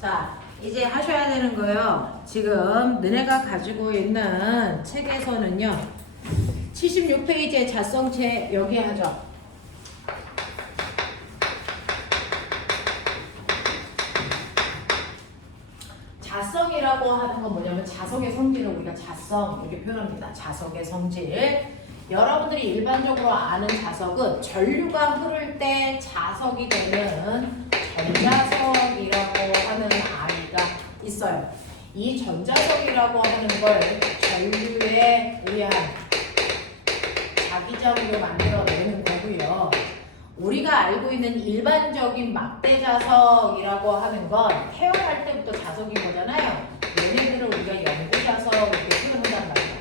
자, 이제 하셔야 되는 거요. 지금 너네가 가지고 있는 책에서는요. 76페이지의 자성체 여기 하죠. 자성이라고 하는 건 뭐냐면 자석의 성질을 우리가 자성 이렇게 표현합니다. 자석의 성질. 여러분들이 일반적으로 아는 자석은 전류가 흐를 때 자석이 되는 전자석이라고 하는 아이가 있어요. 이 전자석이라고 하는 걸 전류에 의한 자기장으로 만들어내는 거고요. 우리가 알고 있는 일반적인 막대자석이라고 하는 건 태어날 때부터 자석인 거잖아요. 얘네들을 우리가 연구자석 이렇게 표현한단 말이에요.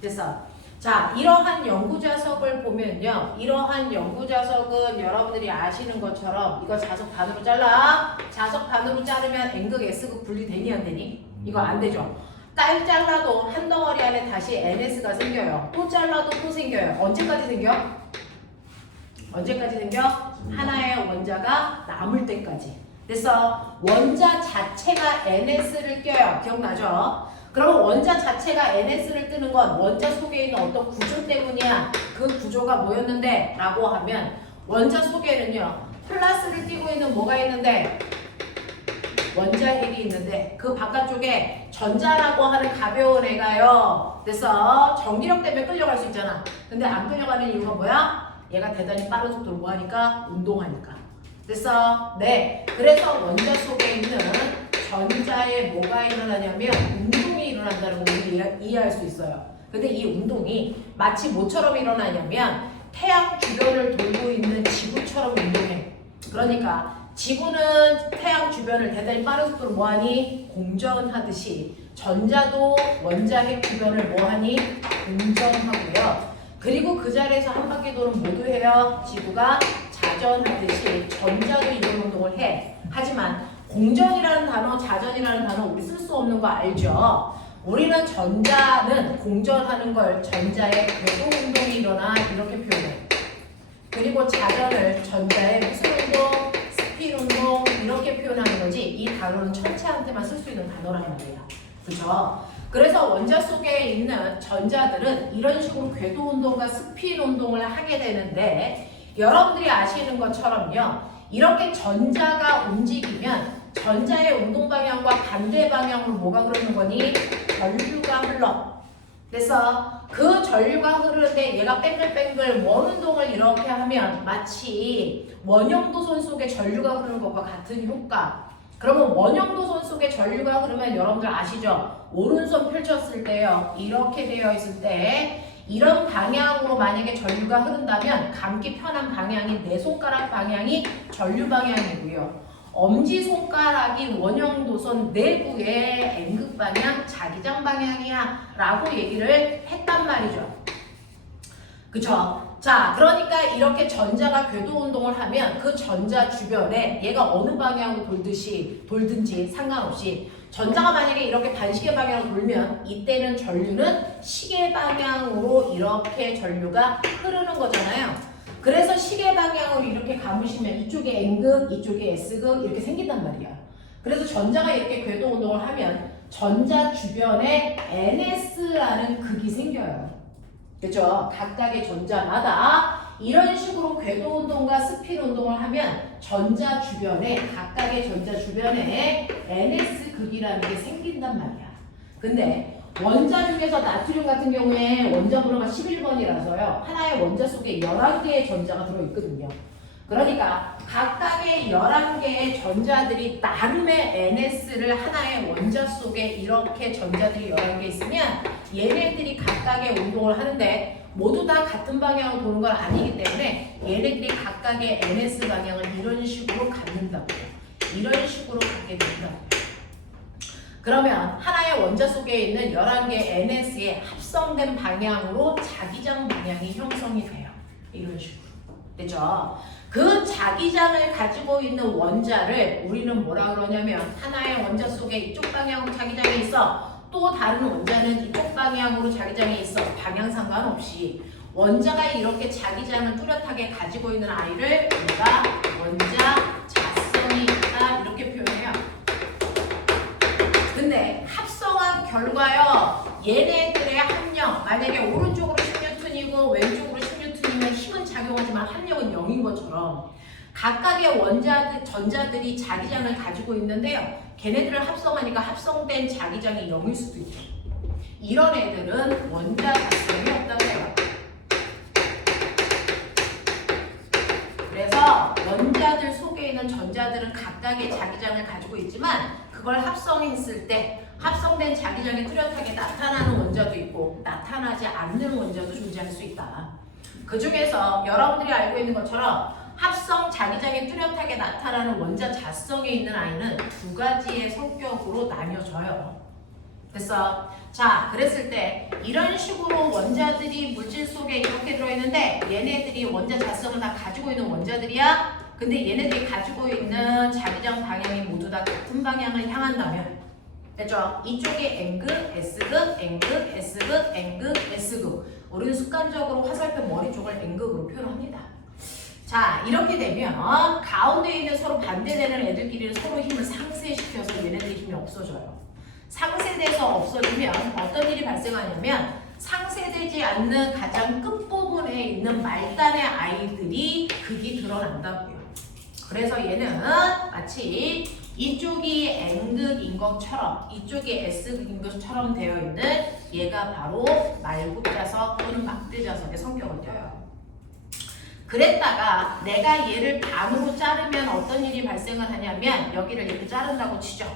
그래서 자, 이러한 연구자석을 보면요. 이러한 연구자석은 여러분들이 아시는 것처럼 이거 자석 반으로 잘라. 자석 반으로 자르면 N극, S극 분리되니 안 되니? 이거 안 되죠. 딸 잘라도 한 덩어리 안에 다시 NS가 생겨요. 또 잘라도 또 생겨요. 언제까지 생겨? 언제까지 생겨? 하나의 원자가 남을 때까지. 그래서 원자 자체가 NS를 껴요. 기억나죠? 그럼 원자 자체가 NS를 뜨는 건 원자 속에 있는 어떤 구조 때문이야. 그 구조가 뭐였는데? 라고 하면 원자 속에는요. 플러스를 띄고 있는 뭐가 있는데? 원자핵이 있는데 그 바깥쪽에 전자라고 하는 가벼운 애가요. 그래서 전기력 때문에 끌려갈 수 있잖아. 근데 안 끌려가는 이유가 뭐야? 얘가 대단히 빠른 속도로 뭐하니까? 운동하니까. 그래서 네. 그래서 원자 속에 있는 전자에 뭐가 일어나냐면 운동이 일어난다는 걸 우리 이해할 수 있어요. 근데 이 운동이 마치 뭐처럼 일어나냐면 태양 주변을 돌고 있는 지구처럼 운동해. 그러니까 지구는 태양 주변을 대단히 빠른 속도로 뭐하니? 공전하듯이 전자도 원자핵 주변을 뭐하니? 공전하고요. 그리고 그 자리에서 한 바퀴 도는 모두 해요. 지구가 자전하듯이 전자도 이런 운동을 해. 하지만 공전이라는 단어, 자전이라는 단어 우리 쓸 수 없는 거 알죠? 우리는 전자는 공전하는 걸 전자의 궤도 운동이 일어나 이렇게 표현해. 그리고 자전을 전자의 무슨 운동, 스핀 운동 이렇게 표현하는 거지 이 단어는 천체한테만 쓸 수 있는 단어란 말이야. 그죠? 그래서 원자 속에 있는 전자들은 이런 식으로 궤도 운동과 스핀 운동을 하게 되는데 여러분들이 아시는 것처럼요. 이렇게 전자가 움직이면 전자의 운동 방향과 반대 방향으로 뭐가 흐르는 거니? 전류가 흘러. 그래서 그 전류가 흐르는데 얘가 뺑글뺑글 원 운동을 이렇게 하면 마치 원형도선 속에 전류가 흐르는 것과 같은 효과. 그러면 원형도선 속에 전류가 흐르면 여러분들 아시죠? 오른손 펼쳤을 때요. 이렇게 되어 있을 때 이런 방향으로 만약에 전류가 흐른다면 감기 편한 방향인 내 손가락 방향이 전류 방향이고요. 엄지손가락이 원형도선 내부의 N극 방향, 자기장 방향이야 라고 얘기를 했단 말이죠. 그쵸? 자, 그러니까 이렇게 전자가 궤도 운동을 하면 그 전자 주변에 얘가 어느 방향으로 돌든지 상관없이 전자가 만약에 이렇게 반시계 방향으로 돌면 이때는 전류는 시계 방향으로 이렇게 전류가 흐르는 거잖아요. 그래서 시계 방향으로 이렇게 감으시면 이쪽에 N극, 이쪽에 S극 이렇게 생긴단 말이야. 그래서 전자가 이렇게 궤도 운동을 하면 전자 주변에 NS라는 극이 생겨요. 그렇죠? 각각의 전자마다 이런 식으로 궤도 운동과 스핀 운동을 하면 전자 주변에 각각의 전자 주변에 NS 극이라는 게 생긴단 말이야. 근데 원자 중에서 나트륨 같은 경우에 원자 번호가 11번이라서요. 하나의 원자 속에 11개의 전자가 들어있거든요. 그러니까 각각의 11개의 전자들이 나름의 NS를 하나의 원자 속에 이렇게 전자들이 11개 있으면 얘네들이 각각의 운동을 하는데 모두 다 같은 방향으로 도는 건 아니기 때문에 얘네들이 각각의 NS 방향을 이런 식으로 갖는다고요. 이런 식으로 갖게 된다고요. 그러면 하나의 원자 속에 있는 11개 NS의 합성된 방향으로 자기장 방향이 형성이 돼요. 이런 식으로. 됐죠? 그 자기장을 가지고 있는 원자를 우리는 뭐라 그러냐면 하나의 원자 속에 이쪽 방향으로 자기장이 있어. 또 다른 원자는 이쪽 방향으로 자기장이 있어. 방향 상관없이 원자가 이렇게 자기장을 뚜렷하게 가지고 있는 아이를 우리가 원자 자성이 있다 이렇게 표현해요. 결과요. 얘네들의 합력, 만약에 오른쪽으로 10N이고 왼쪽으로 10N이면 힘은 작용하지만 합력은 0인 것처럼 각각의 전자들이 자기장을 가지고 있는데요. 걔네들을 합성하니까 합성된 자기장이 0일 수도 있죠. 이런 애들은 원자 자성이 없다고 해요. 그래서 원자들 속에 있는 전자들은 각각의 자기장을 가지고 있지만 그걸 합성했을 때 합성된 자기장이 뚜렷하게 나타나는 원자도 있고 나타나지 않는 원자도 존재할 수 있다. 그 중에서 여러분들이 알고 있는 것처럼 합성 자기장이 뚜렷하게 나타나는 원자 자성에 있는 아이는 두 가지의 성격으로 나뉘어져요. 됐어? 자, 그랬을 때 이런 식으로 원자들이 물질 속에 이렇게 들어있는데 얘네들이 원자 자성을 다 가지고 있는 원자들이야. 근데 얘네들이 가지고 있는 자기장 방향이 모두 다 같은 방향을 향한다면 됐죠? 이쪽이 N극, S극, N극, S극, N극, S극. 우리는 습관적으로 화살표 머리 쪽을 N극으로 표현합니다. 자, 이렇게 되면 가운데 있는 서로 반대되는 애들끼리는 서로 힘을 상쇄시켜서 얘네들의 힘이 없어져요. 상쇄돼서 없어지면 어떤 일이 발생하냐면 상쇄되지 않는 가장 끝부분에 있는 말단의 아이들이 극이 드러난다고요. 그래서 얘는 마치 이쪽이 N극인 것처럼 이쪽이 S극인 것처럼 되어 있는 얘가 바로 말굽자석 또는 막대자석의 성격을 띄어요. 그랬다가 내가 얘를 반으로 자르면 어떤 일이 발생을 하냐면 여기를 이렇게 자른다고 치죠.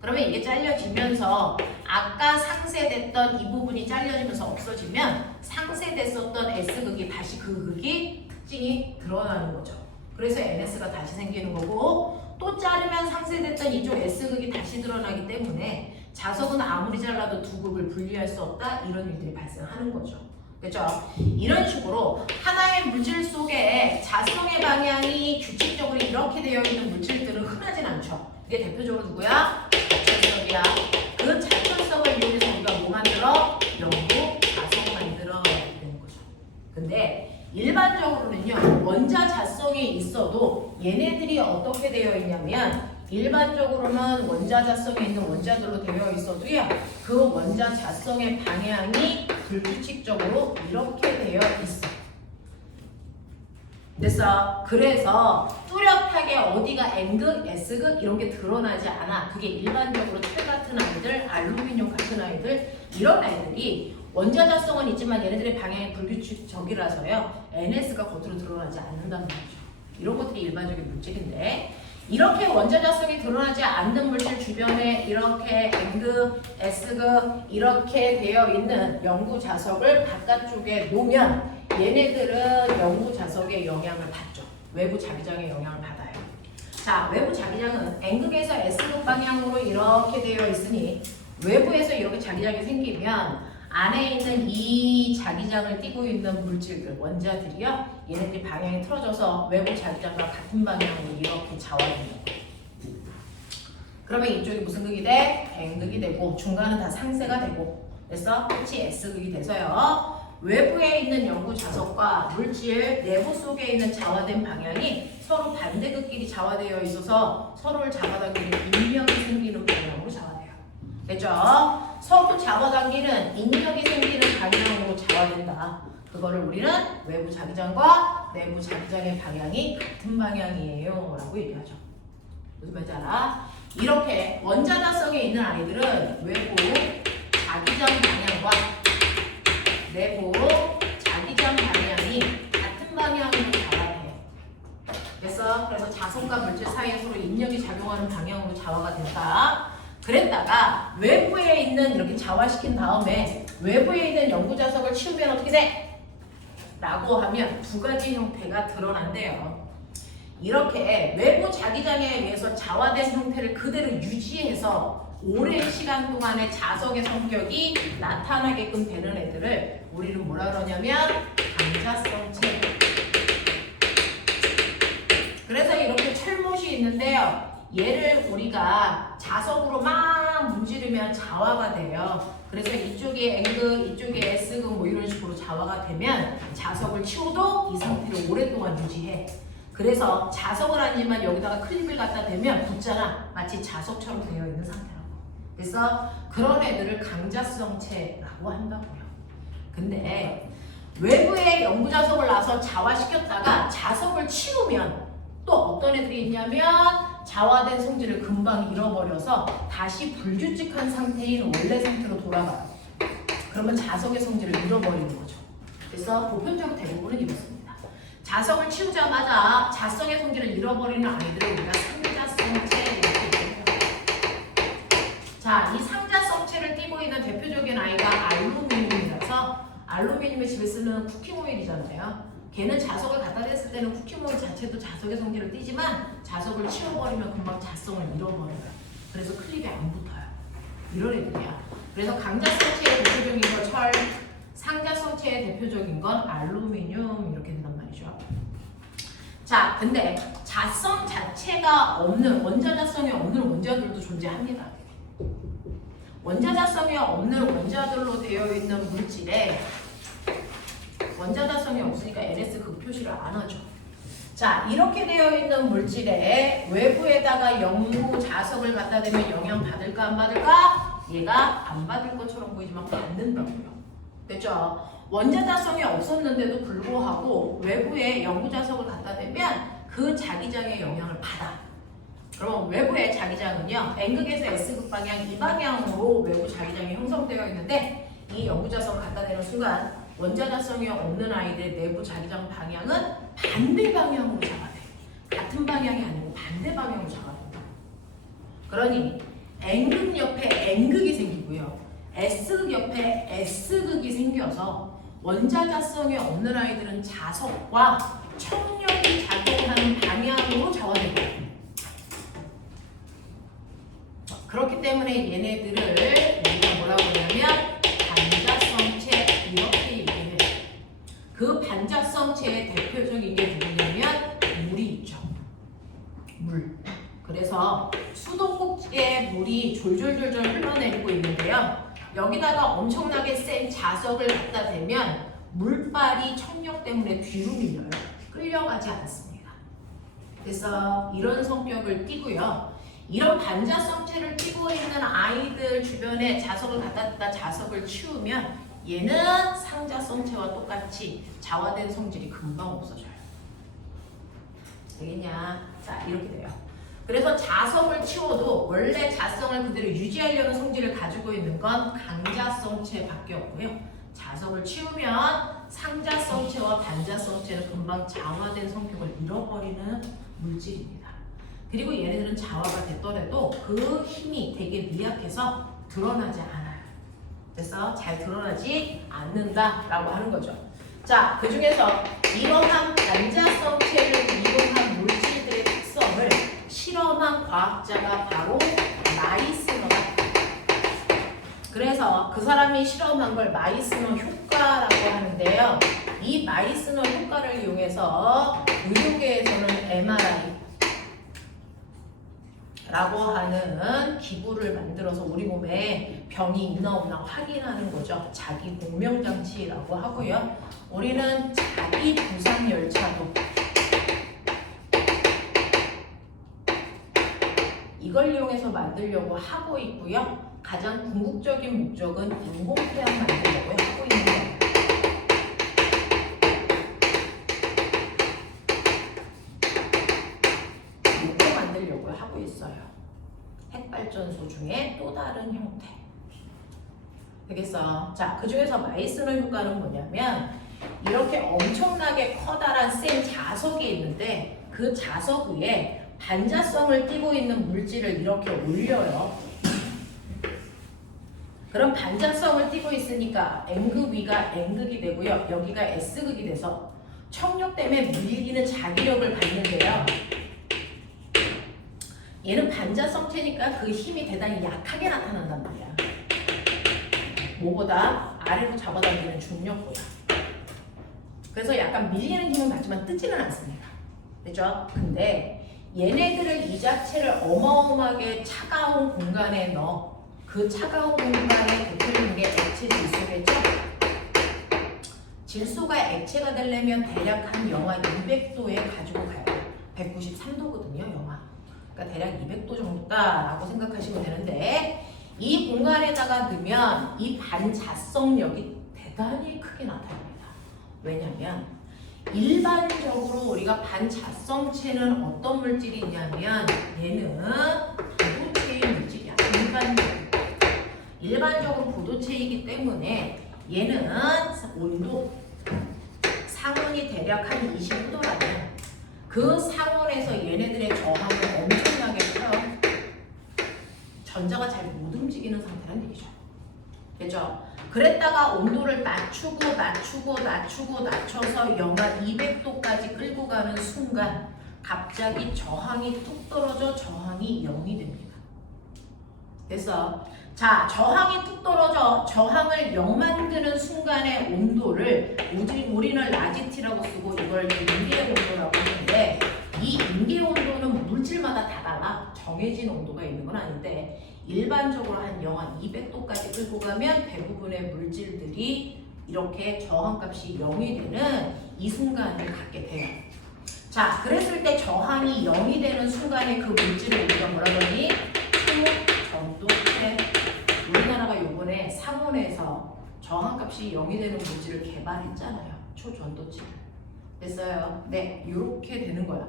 그러면 이게 잘려지면서 아까 상쇄됐던 이 부분이 잘려지면서 없어지면 상쇄됐었던 S극이 다시 그 극이 특징이 드러나는 거죠. 그래서 NS가 다시 생기는 거고 또 자르면 상쇄됐던 이쪽 S극이 다시 드러나기 때문에 자석은 아무리 잘라도 두 극을 분리할 수 없다 이런 일들이 발생하는 거죠. 그렇죠? 이런 식으로 하나의 물질 속에 자성의 방향이 규칙적으로 이렇게 되어 있는 물질들은 흔하진 않죠. 이게 대표적으로 누구야? 자철석이야. 그 자철석을 이용해서 우리가 뭐 만들어? 영구 자석 만들어 되는 거죠. 근데 일반적으로는요, 원자 자성이 있어도 얘네들이 어떻게 되어 있냐면 일반적으로는 원자 자성에 있는 원자들로 되어 있어도요, 그 원자 자성의 방향이 불규칙적으로 이렇게 되어 있어. 됐어? 그래서 뚜렷하게 어디가 N극, S극 이런 게 드러나지 않아. 그게 일반적으로 철 같은 아이들, 알루미늄 같은 아이들 이런 아이들이 원자 자성은 있지만 얘네들의 방향이 불규칙적이라서요. NS가 겉으로 드러나지 않는단 말이죠. 이런 것들이 일반적인 물질인데 이렇게 원자 자성이 드러나지 않는 물질 주변에 이렇게 N극, S극 이렇게 되어 있는 영구 자석을 바깥쪽에 놓으면 얘네들은 영구 자석의 영향을 받죠. 외부 자기장의 영향을 받아요. 자, 외부 자기장은 N극에서 S극 방향으로 이렇게 되어 있으니 외부에서 이렇게 자기장이 생기면 안에 있는 이 자기장을 띠고 있는 물질들, 원자들이요. 얘네들이 방향이 틀어져서 외부 자기장과 같은 방향으로 이렇게 자화되는 거예요. 그러면 이쪽이 무슨 극이 돼? N극이 되고 중간은 다 상쇄가 되고 그래서 끝이 S극이 돼서요. 외부에 있는 영구 자석과 물질 내부 속에 있는 자화된 방향이 서로 반대극끼리 자화되어 있어서 서로를 잡아당기는 인력이 생기는 방향으로 자화돼요. 됐죠? 서로 잡아당기는 인력이 생기는 방향으로 자화된다. 그거를 우리는 외부 자기장과 내부 자기장의 방향이 같은 방향이에요 라고 얘기하죠. 무슨 말인지 알아? 이렇게 원자자성에 있는 아이들은 외부 자기장 방향과 내부 자기장 방향이 같은 방향으로 자화돼요. 그래서 자석과 물질 사이에 서로 인력이 작용하는 방향으로 자화가 된다. 그랬다가 외부에 있는 이렇게 자화시킨 다음에 외부에 있는 영구 자석을 치우면 어떻게 돼? 라고 하면 두 가지 형태가 드러난대요. 이렇게 외부 자기장에 의해서 자화된 형태를 그대로 유지해서 오랜 시간 동안의 자석의 성격이 나타나게끔 되는 애들을 우리는 뭐라 그러냐면 방자성 체계. 그래서 이렇게 철못이 있는데요. 얘를 우리가 자석으로 막 문지르면 자화가 돼요. 그래서 이쪽이 N극, 이쪽이 S극 뭐 이런 식으로 자화가 되면 자석을 치워도 이 상태를 오랫동안 유지해. 그래서 자석을 아니지만 여기다가 클립을 갖다 대면 붙잖아. 마치 자석처럼 되어 있는 상태라고. 그래서 그런 애들을 강자성체라고 한다고요. 근데 외부에 영구자석을 놔서 자화시켰다가 자석을 치우면 또 어떤 애들이 있냐면 자화된 성질을 금방 잃어버려서 다시 불규칙한 상태인 원래 상태로 돌아가요. 그러면 자석의 성질을 잃어버리는 거죠. 그래서 보편적으로 대부분은 이렇습니다. 자석을 치우자마자 자성의 성질을 잃어버리는 아이들을 우리가 상자성체 이렇게 얘기해요. 자, 이 상자성체를 띠고 있는 대표적인 아이가 알루미늄이라서 알루미늄에 집에 쓰는 쿠킹 오일이잖아요. 걔는 자석을 갖다 댔을 때는 쿠킹 오일 자체도 자석의 성질을 띠지만 자석을 치워버리면 금방 자성을 잃어버려요. 그래서 클립이 안 붙어요. 이런 애들이야. 그래서 강자성체의 대표적인 건 철, 상자성체의 대표적인 건 알루미늄 이렇게 된단 말이죠. 자, 근데 자성 자체가 없는, 원자자성이 없는 원자들도 존재합니다. 원자자성이 없는 원자들로 되어 있는 물질에 원자자성이 없으니까 NS 극표시를 안 하죠. 자, 이렇게 되어 있는 물질에 외부에다가 영구자석을 갖다 대면 영향 받을까 안 받을까? 얘가 안 받을 것처럼 보이지만 받는다고요. 됐죠? 원자자성이 없었는데도 불구하고 외부에 영구자석을 갖다 대면 그 자기장의 영향을 받아. 그럼 외부의 자기장은요, N극에서 S극 방향 이 방향으로 외부 자기장이 형성되어 있는데 이 영구자석을 갖다 대는 순간 원자자성이 없는 아이들의 내부 자기장 방향은 반대 방향으로 잡아돼. 같은 방향이 아니고 반대 방향으로 잡아된다. 그러니 N극 옆에 N극이 생기고요. S극 옆에 S극이 생겨서 원자자성이 없는 아이들은 자석과 청력이 작용하는 방향으로 자화되고 그렇기 때문에 얘네들을 우리가 뭐라고 하냐면 반자성체 이렇게 얘기해요. 그 반자성체의 대표적인 게 누구냐면 물이 있죠. 물. 그래서 수도꼭지에 물이 졸졸졸졸 흘러내리고 있는데요. 여기다가 엄청나게 센 자석을 갖다 대면 물발이 청력 때문에 뒤로 밀려요. 끌려가지 않습니다. 그래서 이런 성격을 띠고요. 이런 반자성체를 띠고 있는 아이들 주변에 자석을 갖다 댔다 자석을 치우면 얘는 상자성체와 똑같이 자화된 성질이 금방 없어져요. 되겠냐? 자, 이렇게 돼요. 그래서 자석을 치워도 원래 자성을 그대로 유지하려는 성질을 가지고 있는 건 강자성체밖에 없고요. 자석을 치우면 상자성체와 반자성체는 금방 자화된 성격을 잃어버리는 물질입니다. 그리고 얘네들은 자화가 됐더라도 그 힘이 되게 미약해서 드러나지 않아요. 그래서 잘 드러나지 않는다라고 하는 거죠. 자, 그 중에서 이러한 반자성체를 이용한 물질들의 특성을 실험한 과학자가 바로 마이스너다. 그래서 그 사람이 실험한 걸 마이스너 효과라고 하는데요. 이 마이스너 효과를 이용해서 의료계에서는 MRI 라고 하는 기구를 만들어서 우리 몸에 병이 있나 없나 확인하는 거죠. 자기 공명장치라고 하고요. 우리는 자기 부상열차도 이걸 이용해서 만들려고 하고 있고요. 가장 궁극적인 목적은 인공폐양 만들려고 하고 있는 거예요. 이거 만들려고 하고 있어요. 핵발전소 중에 또 다른 형태. 되겠어? 자, 그 중에서 마이스너 효과는 뭐냐면 이렇게 엄청나게 커다란 센 자석이 있는데 그 자석 위에 반자성을 띠고 있는 물질을 이렇게 올려요. 그럼 반자성을 띠고 있으니까 N극 위가 N극이 되고요. 여기가 S극이 돼서 청력 때문에 밀리는 자기력을 받는데요. 얘는 반자성체니까 그 힘이 대단히 약하게 나타난단 말이야. 뭐보다? 아래로 잡아당기는 중력보다. 그래서 약간 밀리는 힘은 받지만 뜯지는 않습니다. 그죠? 근데 얘네들을 이 자체를 어마어마하게 차가운 공간에 넣어. 그 차가운 공간에 대표적인 게 액체 질소겠죠? 질소가 액체가 되려면 대략 한 영하 200도에 가지고 가요. 193도거든요, 영하. 그러니까 대략 200도 정도다라고 생각하시면 되는데 이 공간에다가 넣으면 이 반자성력이 대단히 크게 나타납니다. 왜냐면 일반적으로 우리가 반자성체는 어떤 물질이 있냐면 얘는 부도체의 물질이야. 일반적으로 부도체이기 때문에 얘는 온도 상온이 대략 한 29도라면 그 상온에서 얘네들의 저항을 엄청나게 커요. 전자가 잘 못 움직이는 상태란 얘기죠. 됐죠? 그랬다가 온도를 낮춰서 영하 200도까지 끌고 가는 순간 갑자기 저항이 뚝 떨어져 저항이 0이 됩니다. 됐어? 자, 저항이 뚝 떨어져 저항을 0 만드는 순간의 온도를 우리는 라지티라고 쓰고 이걸 임계 온도라고 하는데 이 임계 온도는 물질마다 다 달라. 정해진 온도가 있는 건 아닌데 일반적으로 한 영하 200도까지 끌고 가면 대부분의 물질들이 이렇게 저항값이 0이 되는 이 순간을 갖게 돼요. 자, 그랬을 때 저항이 0이 되는 순간에 그 물질을 우리가 뭐라고 하니? 초전도체. 우리나라가 요번에 상온에서 저항값이 0이 되는 물질을 개발했잖아요. 초전도체. 됐어요? 네, 이렇게 되는 거야.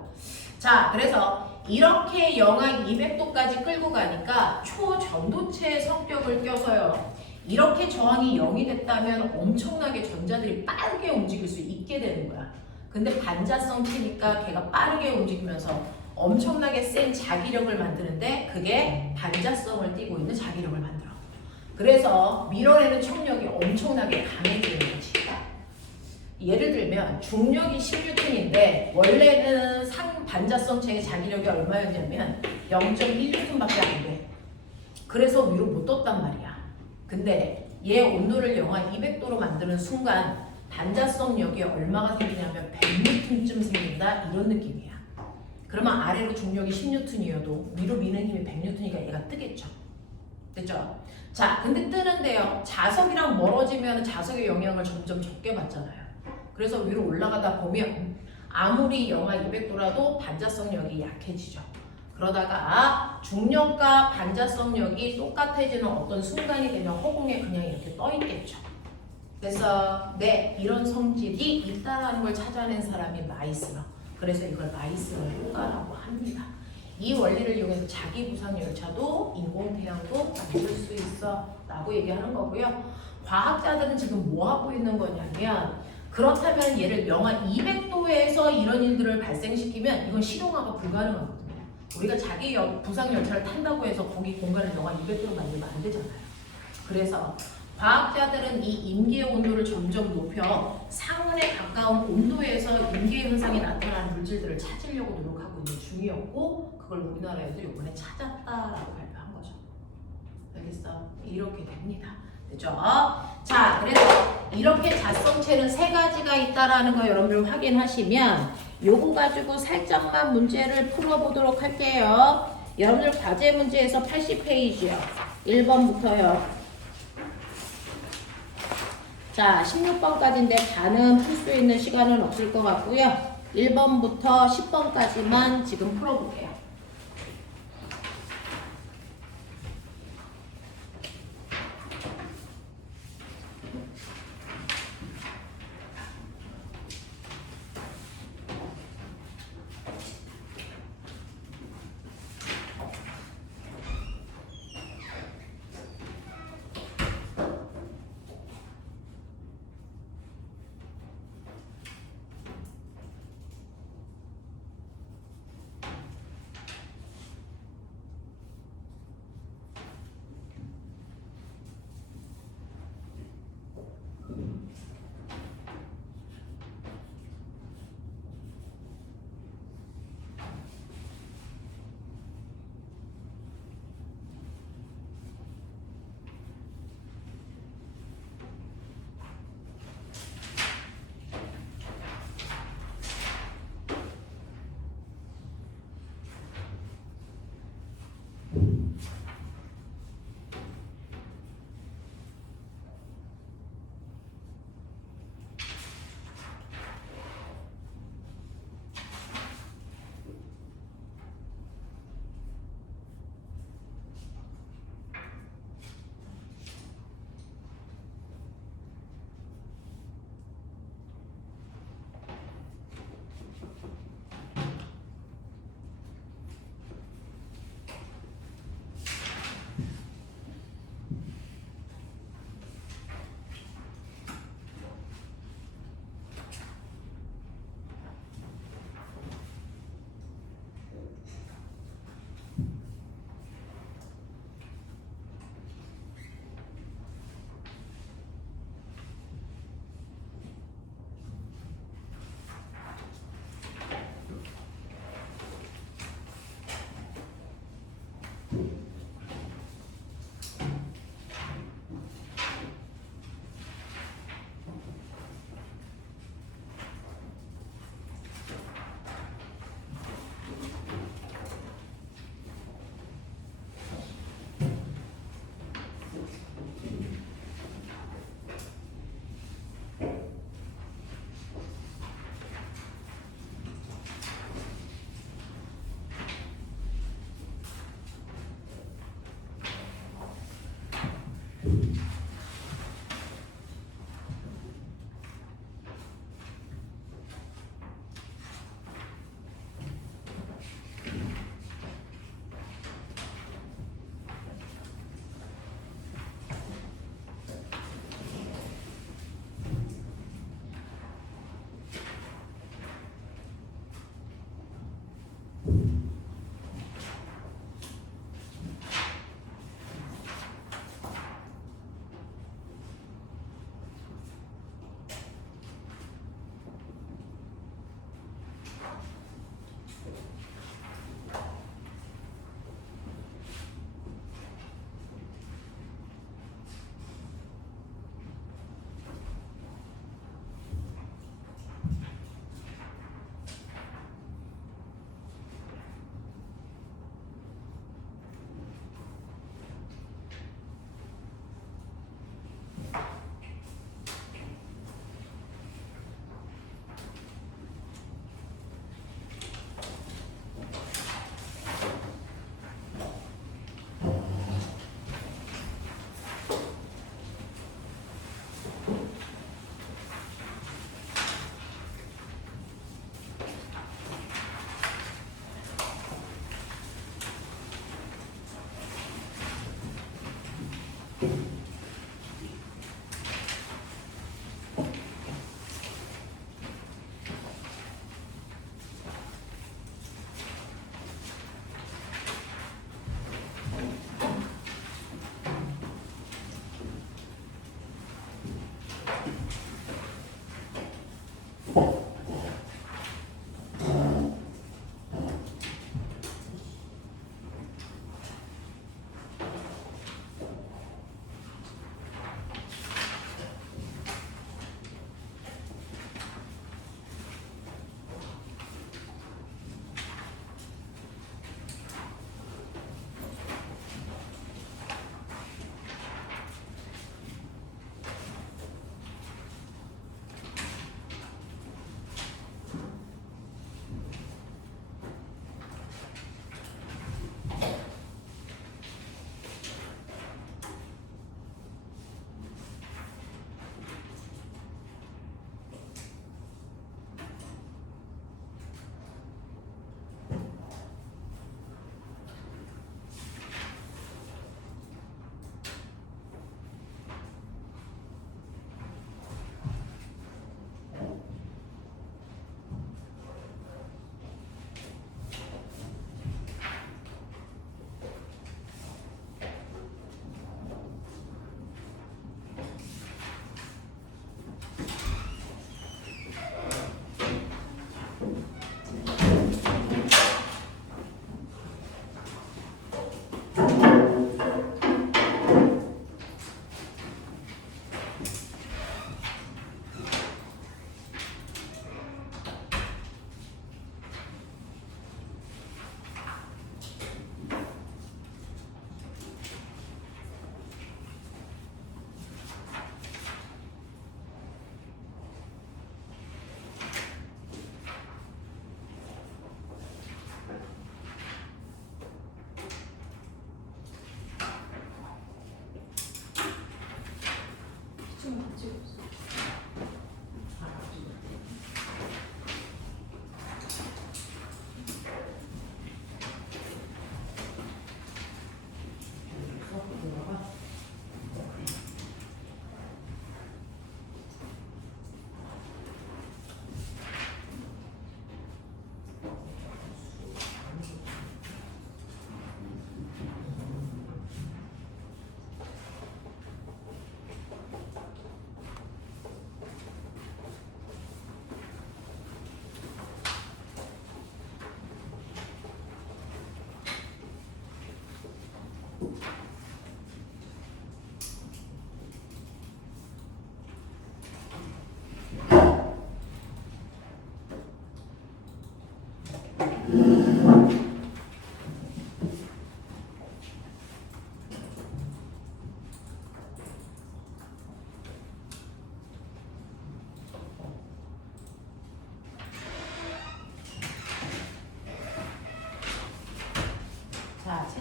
자, 그래서 이렇게 영하 200도까지 끌고 가니까 초전도체의 성격을 껴서요. 이렇게 저항이 0이 됐다면 엄청나게 전자들이 빠르게 움직일 수 있게 되는 거야. 근데 반자성체니까 걔가 빠르게 움직이면서 엄청나게 센 자기력을 만드는데 그게 반자성을 띠고 있는 자기력을 만들어. 그래서 밀어내는 척력이 엄청나게 강해지는 거지. 예를 들면 중력이 10N인데 원래는 반자성체의 자기력이 얼마였냐면 0.1N밖에 안 돼. 그래서 위로 못 떴단 말이야. 근데 얘 온도를 영하 200도로 만드는 순간 반자성력이 얼마가 생기냐면 100N쯤 생긴다 이런 느낌이야. 그러면 아래로 중력이 10N이어도 위로 미는 힘이 100N이니까 얘가 뜨겠죠. 됐죠? 자, 근데 뜨는데요. 자석이랑 멀어지면 자석의 영향을 점점 적게 받잖아요. 그래서 위로 올라가다 보면 아무리 영하 200도라도 반자성력이 약해지죠. 그러다가 중력과 반자성력이 똑같아지는 어떤 순간이 되면 허공에 그냥 이렇게 떠 있겠죠. 그래서 네, 이런 성질이 있다라는 걸 찾아낸 사람이 마이스너. 그래서 이걸 마이스너 효과라고 합니다. 이 원리를 이용해서 자기 부상 열차도 인공태양도 만들 수 있어 라고 얘기하는 거고요. 과학자들은 지금 뭐 하고 있는 거냐면 그렇다면 얘를 영하 200도에서 이런 일들을 발생시키면 이건 실용화가 불가능하거든요. 우리가 자기 부상 열차를 탄다고 해서 거기 공간을 영하 200도로 만들면 안 되잖아요. 그래서 과학자들은 이 임계 온도를 점점 높여 상온에 가까운 온도에서 임계 현상이 나타나는 물질들을 찾으려고 노력하고 있는 중이었고 그걸 우리나라에도 이번에 찾았다라고 발표한 거죠. 알겠어? 이렇게 됩니다. 됐죠? 자, 그래서 이렇게 자성체는 세 가지가 있다라는 거 여러분들 확인하시면 요거 가지고 살짝만 문제를 풀어보도록 할게요. 여러분들 과제 문제에서 80페이지요. 1번부터요. 자, 16번까지인데 다는 풀 수 있는 시간은 없을 것 같고요. 1번부터 10번까지만 지금 풀어볼게요.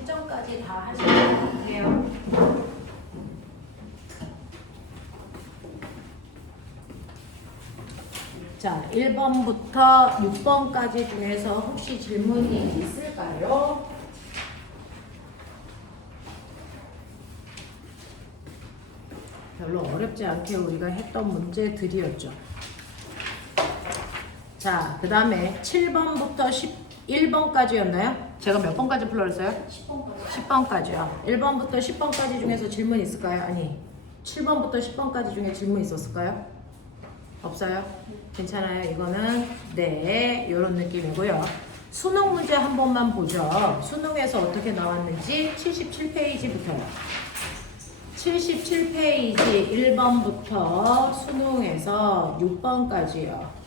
채점까지 다 하시면 돼요. 자, 1번부터 6번까지 중에서 혹시 질문이 있을까요? 별로 어렵지 않게 우리가 했던 문제들이었죠. 자, 그 다음에 7번부터 11번까지였나요? 제가 몇 번까지 불러줬어요? 10번까지요. 1번부터 10번까지 중에서 질문 있을까요? 아니, 7번부터 10번까지 중에 질문 있었을까요? 없어요? 괜찮아요. 이거는 네, 이런 느낌이고요. 수능 문제 한 번만 보죠. 수능에서 어떻게 나왔는지 77페이지부터요. 77페이지 1번부터 수능에서 6번까지요.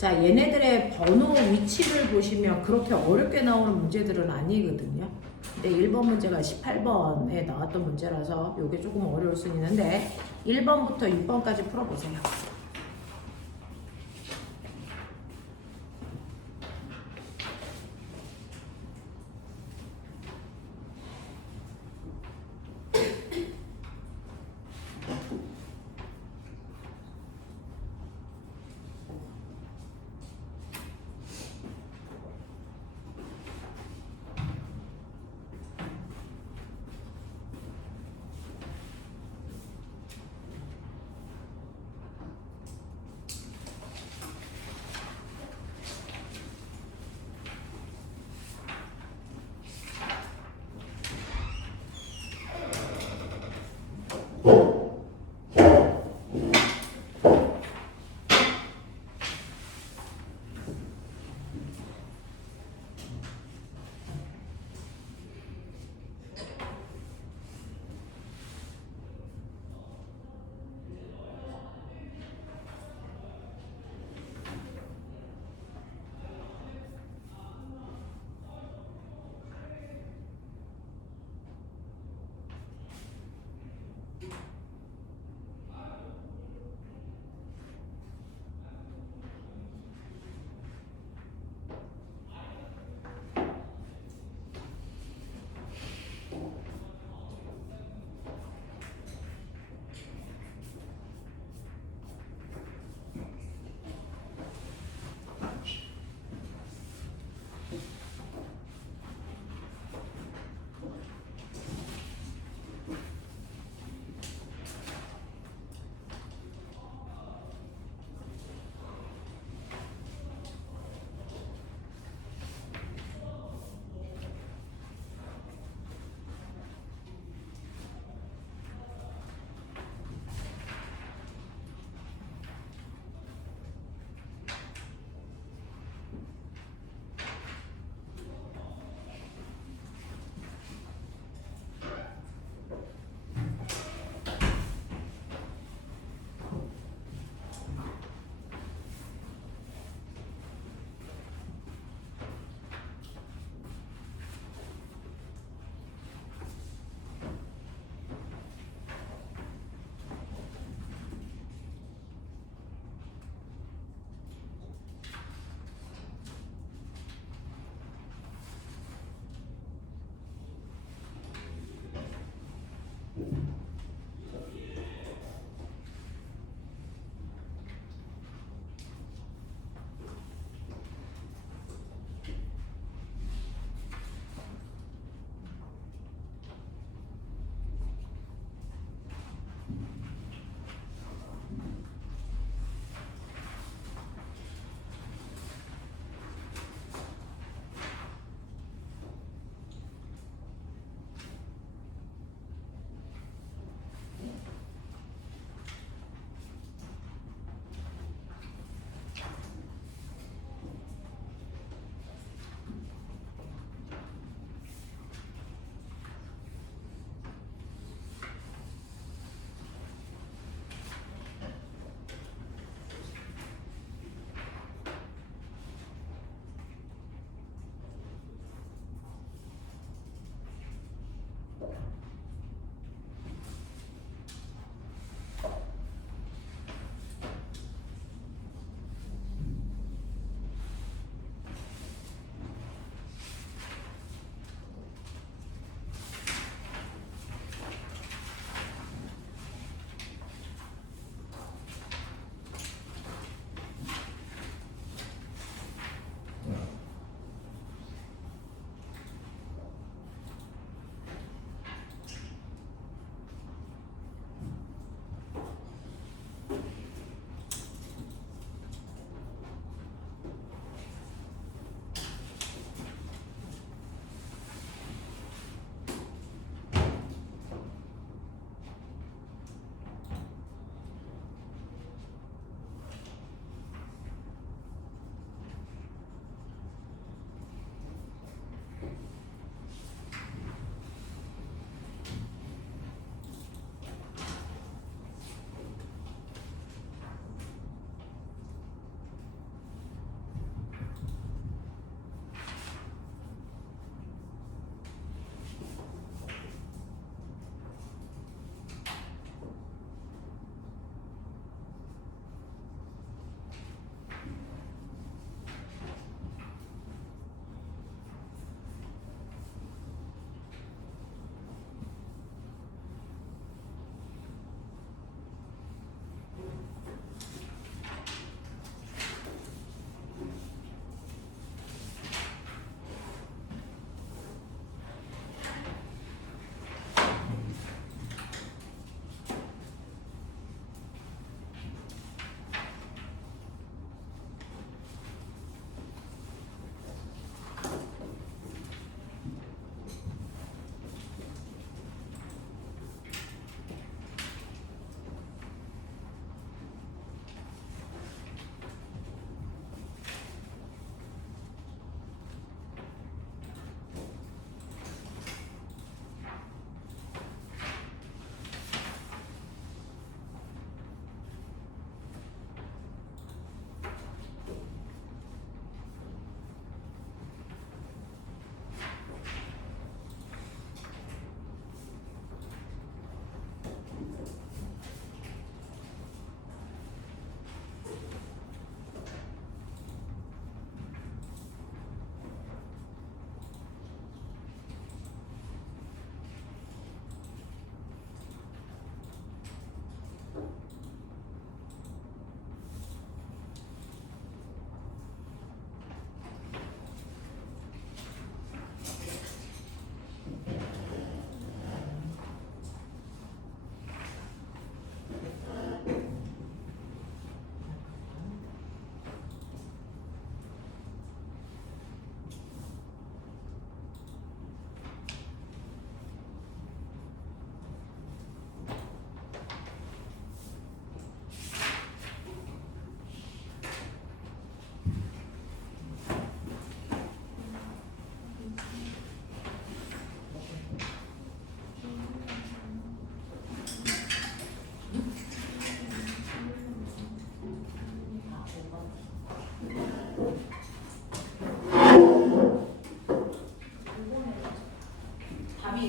자, 얘네들의 번호 위치를 보시면 그렇게 어렵게 나오는 문제들은 아니거든요. 근데 1번 문제가 18번에 나왔던 문제라서 이게 조금 어려울 수 있는데 1번부터 6번까지 풀어보세요.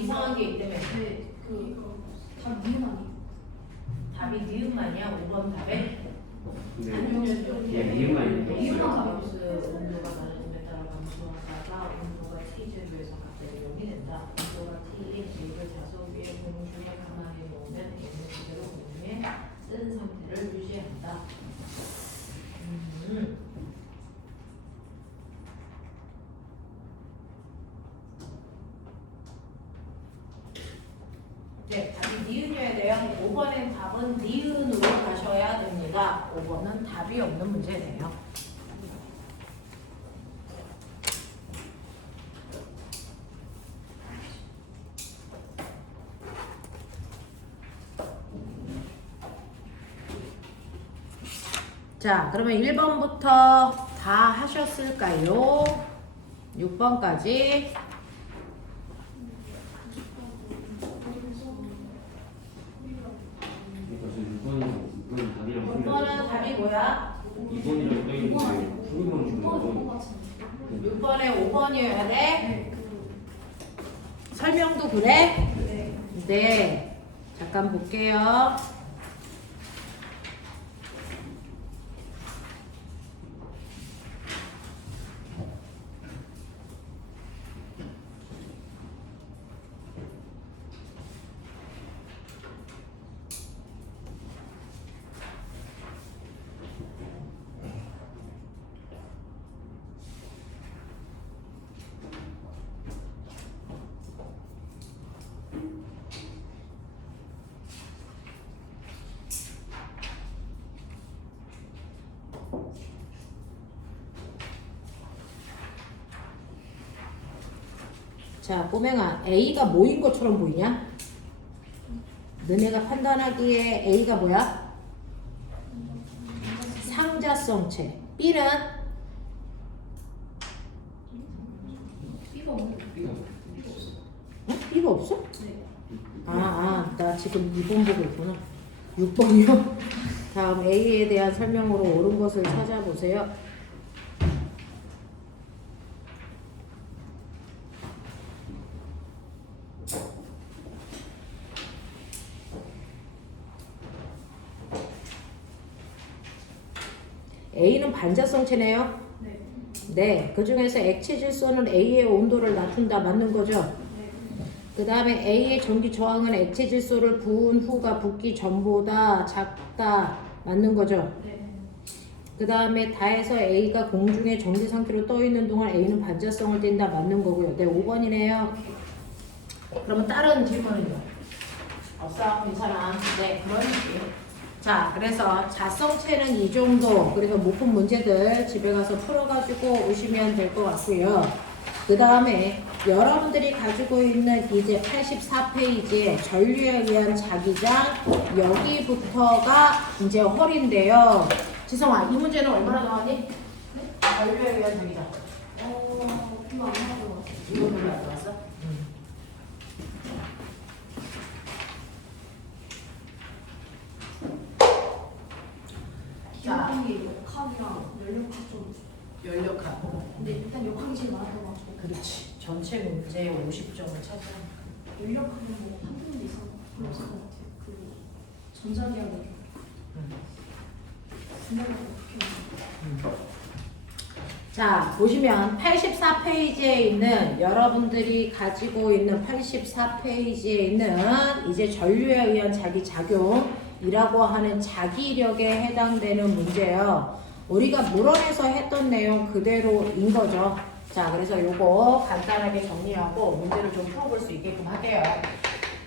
이상한 게 있다며. 네, 다 니은 아니에요? 답이 니은만이야? 5번 답에? 근데 아니요. 예, 이유가 있는데 이유만 마우스 온도가 낮은데 따라 감소하다가 온도가 T제로에서 갑자기 0이 된다. 온도가 T인 G를 자석 위에 공중에 가만히 놓으면 얘는 그대로 공중에 뜬 상태를 유지한다. 네, 답이 니은이어야 돼요. 5번엔 답은 니은으로 가셔야 됩니다. 5번은 답이 없는 문제네요. 자, 그러면 1번부터 다 하셨을까요? 6번까지. 그래서 6번은 답이랑 6번은 답이 뭐야? 2번이랑 떠 있는데 9번 주는 건 6번에 5번이어야 돼? 네, 설명도 그래? 네. 네. 잠깐 볼게요. 자, 꼬맹아, A가 뭐인 것처럼 보이냐? 너네가 판단하기에 A가 뭐야? 상자성체. B는? B가 없는 B가 없어? 네. 나 지금 2번 보고 있구나. 6번이요? 다음 A에 대한 설명으로 옳은 것을 찾아보세요. A는 반자성체네요. 네. 네, 그 중에서 액체 질소는 A의 온도를 낮춘다. 맞는 거죠? 네. 그 다음에 A의 전기 저항은 액체 질소를 부은 후가 붓기 전보다 작다. 맞는 거죠? 네. 그 다음에 다해서 A가 공중에 정지 상태로 떠 있는 동안 A는 반자성을 띈다. 맞는 거고요. 네, 5번이네요. 그러면 다른 질문은요? 없어? 괜찮아. 네, 그런 식이에요. 자, 그래서 자성체는 이 정도. 그래서 못 푼 문제들 집에 가서 풀어가지고 오시면 될 것 같고요. 그 다음에 여러분들이 가지고 있는 이제 84페이지에 전류에 의한 자기장, 여기부터가 이제 헐인데요. 지성아, 이 문제는 얼마나 나왔니? 전류에 의한 자기장. 별로 안 나온 것 같아요. 이거 별로 안 나왔어? 기억한 게 역학이랑 연력학 좀. 연력하고. 근데 일단 역학이 제일 많았던 것 같고. 그렇지. 전체 문제의 50점을 차지하는. 연력학은 뭐 한 군데 이상 별로 없을 것 같아요. 그 전자기하고 분야가 어떻게 자, 보시면 84페이지에 있는 여러분들이 가지고 있는 84페이지에 있는 이제 전류에 의한 자기 작용이라고 하는 자기력에 해당되는 문제예요. 우리가 물원에서 했던 내용 그대로인 거죠. 자, 그래서 요거 간단하게 정리하고 문제를 좀 풀어볼 수 있게끔 할게요.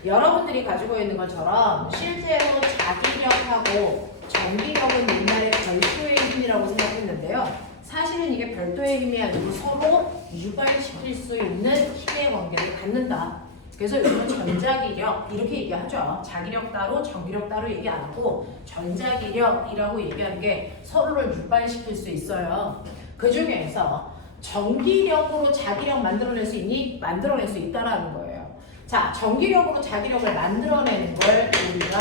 여러분들이 가지고 있는 것처럼 실제로 자기력하고 전기력은 옛날에 별도의 힘이라고 생각했는데요. 사실은 이게 별도의 힘이 아니고 서로 유발시킬 수 있는 힘의 관계를 갖는다. 그래서 요즘은 전자기력 이렇게 얘기하죠. 자기력 따로 전기력 따로 얘기 안 하고 전자기력이라고 얘기하는 게 서로를 유발시킬 수 있어요. 그 중에서 전기력으로 자기력 만들어낼 수 있니? 만들어낼 수 있다라는 거예요. 자, 전기력으로 자기력을 만들어내는 걸 우리가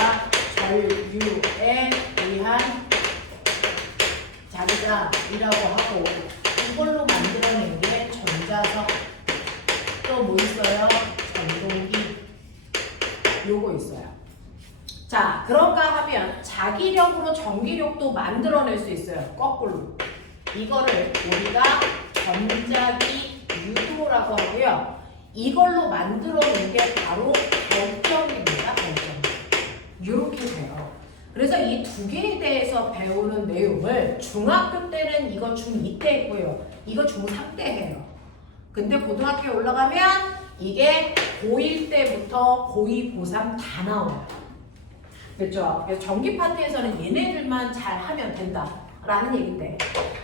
전류에 의한 자기장이라고 하고 이걸로 만들어낸 게 전자석 또 뭐 있어요? 전동기 요거 있어요. 자, 그런가 하면 자기력으로 전기력도 만들어낼 수 있어요. 거꾸로. 이거를 우리가 전자기 유도라고 하고요. 이걸로 만들어 놓은 게 바로 결정입니다. 결정. 이렇게 돼요. 그래서 이 두 개에 대해서 배우는 내용을 중학교 때는 이거 중2 때 했고요. 이거 중3 때 해요. 근데 고등학교에 올라가면 이게 고1 때부터 고2, 고3 다 나와요. 그렇죠? 그래서 전기 파트에서는 얘네들만 잘 하면 된다라는 얘기인데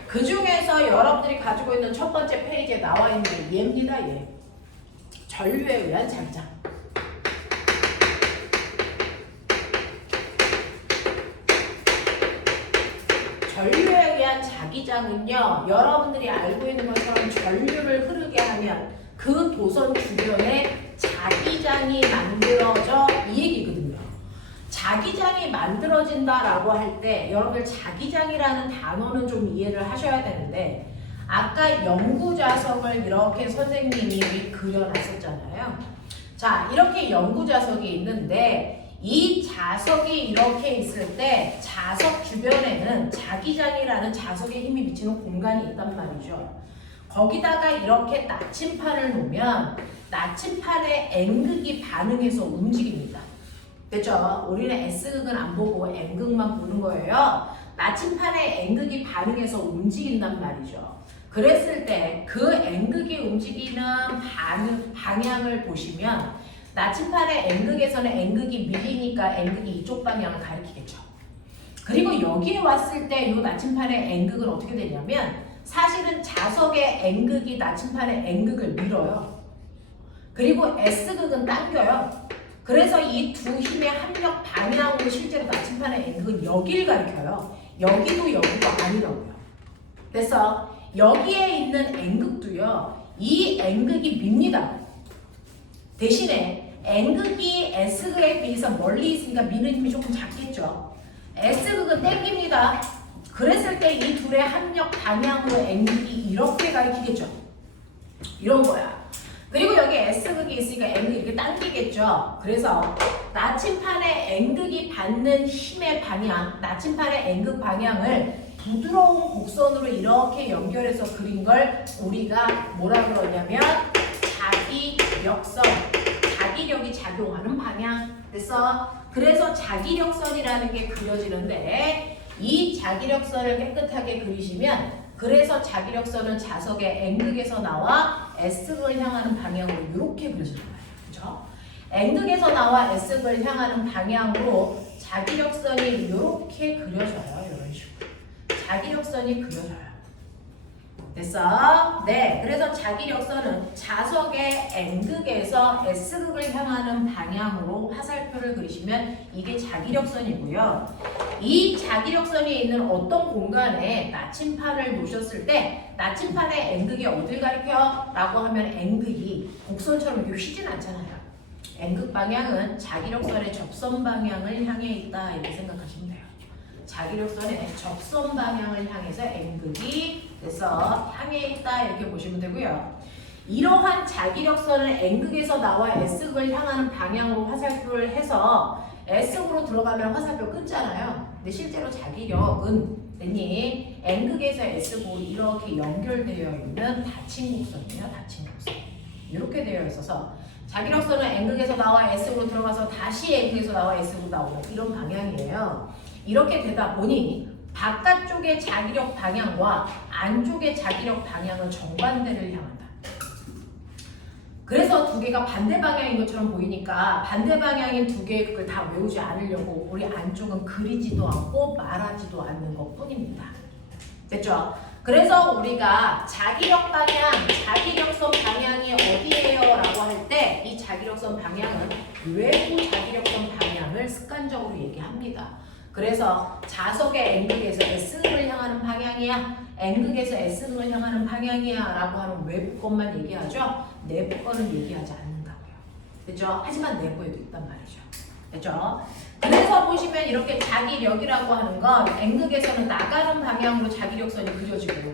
그 중에서 여러분들이 가지고 있는 첫 번째 페이지에 나와 있는 게 얘입니다. 얘. 전류에 의한 자기장. 전류에 의한 자기장은요, 여러분들이 알고 있는 것처럼 전류를 흐르게 하면 그 도선 주변에 자기장이 만들어져 이 얘기거든요. 자기장이 만들어진다라고 할 때 여러분들 자기장이라는 단어는 좀 이해를 하셔야 되는데 아까 연구자석을 이렇게 선생님이 그려놨었잖아요. 자, 이렇게 연구자석이 있는데 이 자석이 이렇게 있을 때 자석 주변에는 자기장이라는 자석에 힘이 미치는 공간이 있단 말이죠. 거기다가 이렇게 나침판을 놓으면 나침판의 N극이 반응해서 움직입니다. 됐죠? 우리는 S극은 안 보고 N극만 보는 거예요. 나침판의 N극이 반응해서 움직인단 말이죠. 그랬을 때 그 N극이 움직이는 방향을 보시면 나침판의 N극에서는 N극이 밀리니까 N극이 이쪽 방향을 가리키겠죠. 그리고 여기에 왔을 때 이 나침판의 N극은 어떻게 되냐면 사실은 자석의 N극이 나침판의 N극을 밀어요. 그리고 S극은 당겨요. 그래서 이 두 힘의 합력 방향으로 실제로 나침판의 N극은 여기를 가리켜요. 여기도 여기가 아니라고요. 그래서 여기에 있는 N극도요. 이 N극이 밉니다. 대신에 N극이 S극에 비해서 멀리 있으니까 미는 힘이 조금 작겠죠. S극은 땡깁니다. 그랬을 때 이 둘의 합력 방향으로 N극이 이렇게 가리키겠죠. 이런 거야. 그리고 여기 S극이 있으니까 N극이 이렇게 당기겠죠. 그래서 나침판의 N극이 받는 힘의 방향, 나침판의 N극 방향을 부드러운 곡선으로 이렇게 연결해서 그린 걸 우리가 뭐라 그러냐면 자기력선, 자기력이 작용하는 방향. 그래서 자기력선이라는 게 그려지는데 이 자기력선을 깨끗하게 그리시면 그래서 자기력선은 자석의 N극에서 나와 S극을 향하는 방향으로 이렇게 그려지는 거예요. 그렇죠? N극에서 나와 S극을 향하는 방향으로 자기력선이 이렇게 그려져요. 이런 식으로. 자기력선이 그려져요. 됐어? 네, 그래서 자기력선은 자석의 N극에서 S극을 향하는 방향으로 화살표를 그리시면 이게 자기력선이고요. 이 자기력선이 있는 어떤 공간에 나침판을 놓으셨을 때 나침판의 N극이 어딜 가리켜? 라고 하면 N극이 곡선처럼 이렇게 휘진 않잖아요. N극 방향은 자기력선의 접선 방향을 향해 있다 이렇게 생각하시면 돼요. 자기력선의 접선 방향을 향해서 N극이 그래서 향해 있다 이렇게 보시면 되고요. 이러한 자기력선을 N극에서 나와 S극을 향하는 방향으로 화살표를 해서 S극으로 들어가면 화살표 끊잖아요. 근데 실제로 자기력은 N극에서 S극으로 이렇게 연결되어 있는 닫힌 곡선이에요. 닫힌 곡선. 이렇게 되어 있어서 자기력선은 N극에서 나와 S극으로 들어가서 다시 N극에서 나와 S극으로 나오는 이런 방향이에요. 이렇게 되다 보니 바깥쪽의 자기력 방향과 안쪽의 자기력 방향은 정반대를 향한다. 그래서 두 개가 반대 방향인 것처럼 보이니까 반대 방향인 두 개의 극을 다 외우지 않으려고 우리 안쪽은 그리지도 않고 말하지도 않는 것뿐입니다. 됐죠? 그래서 우리가 자기력 방향, 자기력선 방향이 어디예요? 라고 할 때 이 자기력선 방향은 외부 자기력선 방향을 습관적으로 얘기합니다. 그래서 자석의 N극에서 S극을 향하는 방향이야, N극에서 S극을 향하는 방향이야 라고 하는 외부 것만 얘기하죠. 내부 거는 얘기하지 않는다고요. 그죠? 하지만 내부에도 있단 말이죠. 그죠? 그래서 보시면 이렇게 자기력이라고 하는 건 N극에서는 나가는 방향으로 자기력선이 그려지고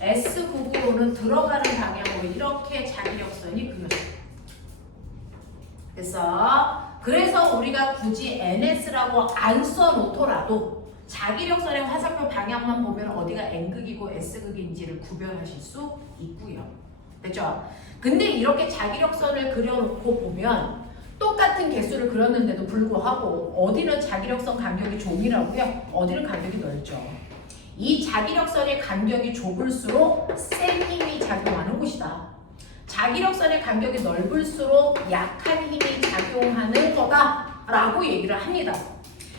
S극으로는 들어가는 방향으로 이렇게 자기력선이 그려져요. 됐어? 그래서 우리가 굳이 NS라고 안 써놓더라도 자기력선의 화살표 방향만 보면 어디가 N극이고 S극인지를 구별하실 수 있고요. 됐죠? 근데 이렇게 자기력선을 그려놓고 보면 똑같은 개수를 그렸는데도 불구하고 어디는 자기력선 간격이 좁이라고요? 어디는 간격이 넓죠. 이 자기력선의 간격이 좁을수록 센 힘이 작용하는 곳이다. 자기력선의 간격이 넓을수록 약한 힘이 작용하는 거다라고 얘기를 합니다.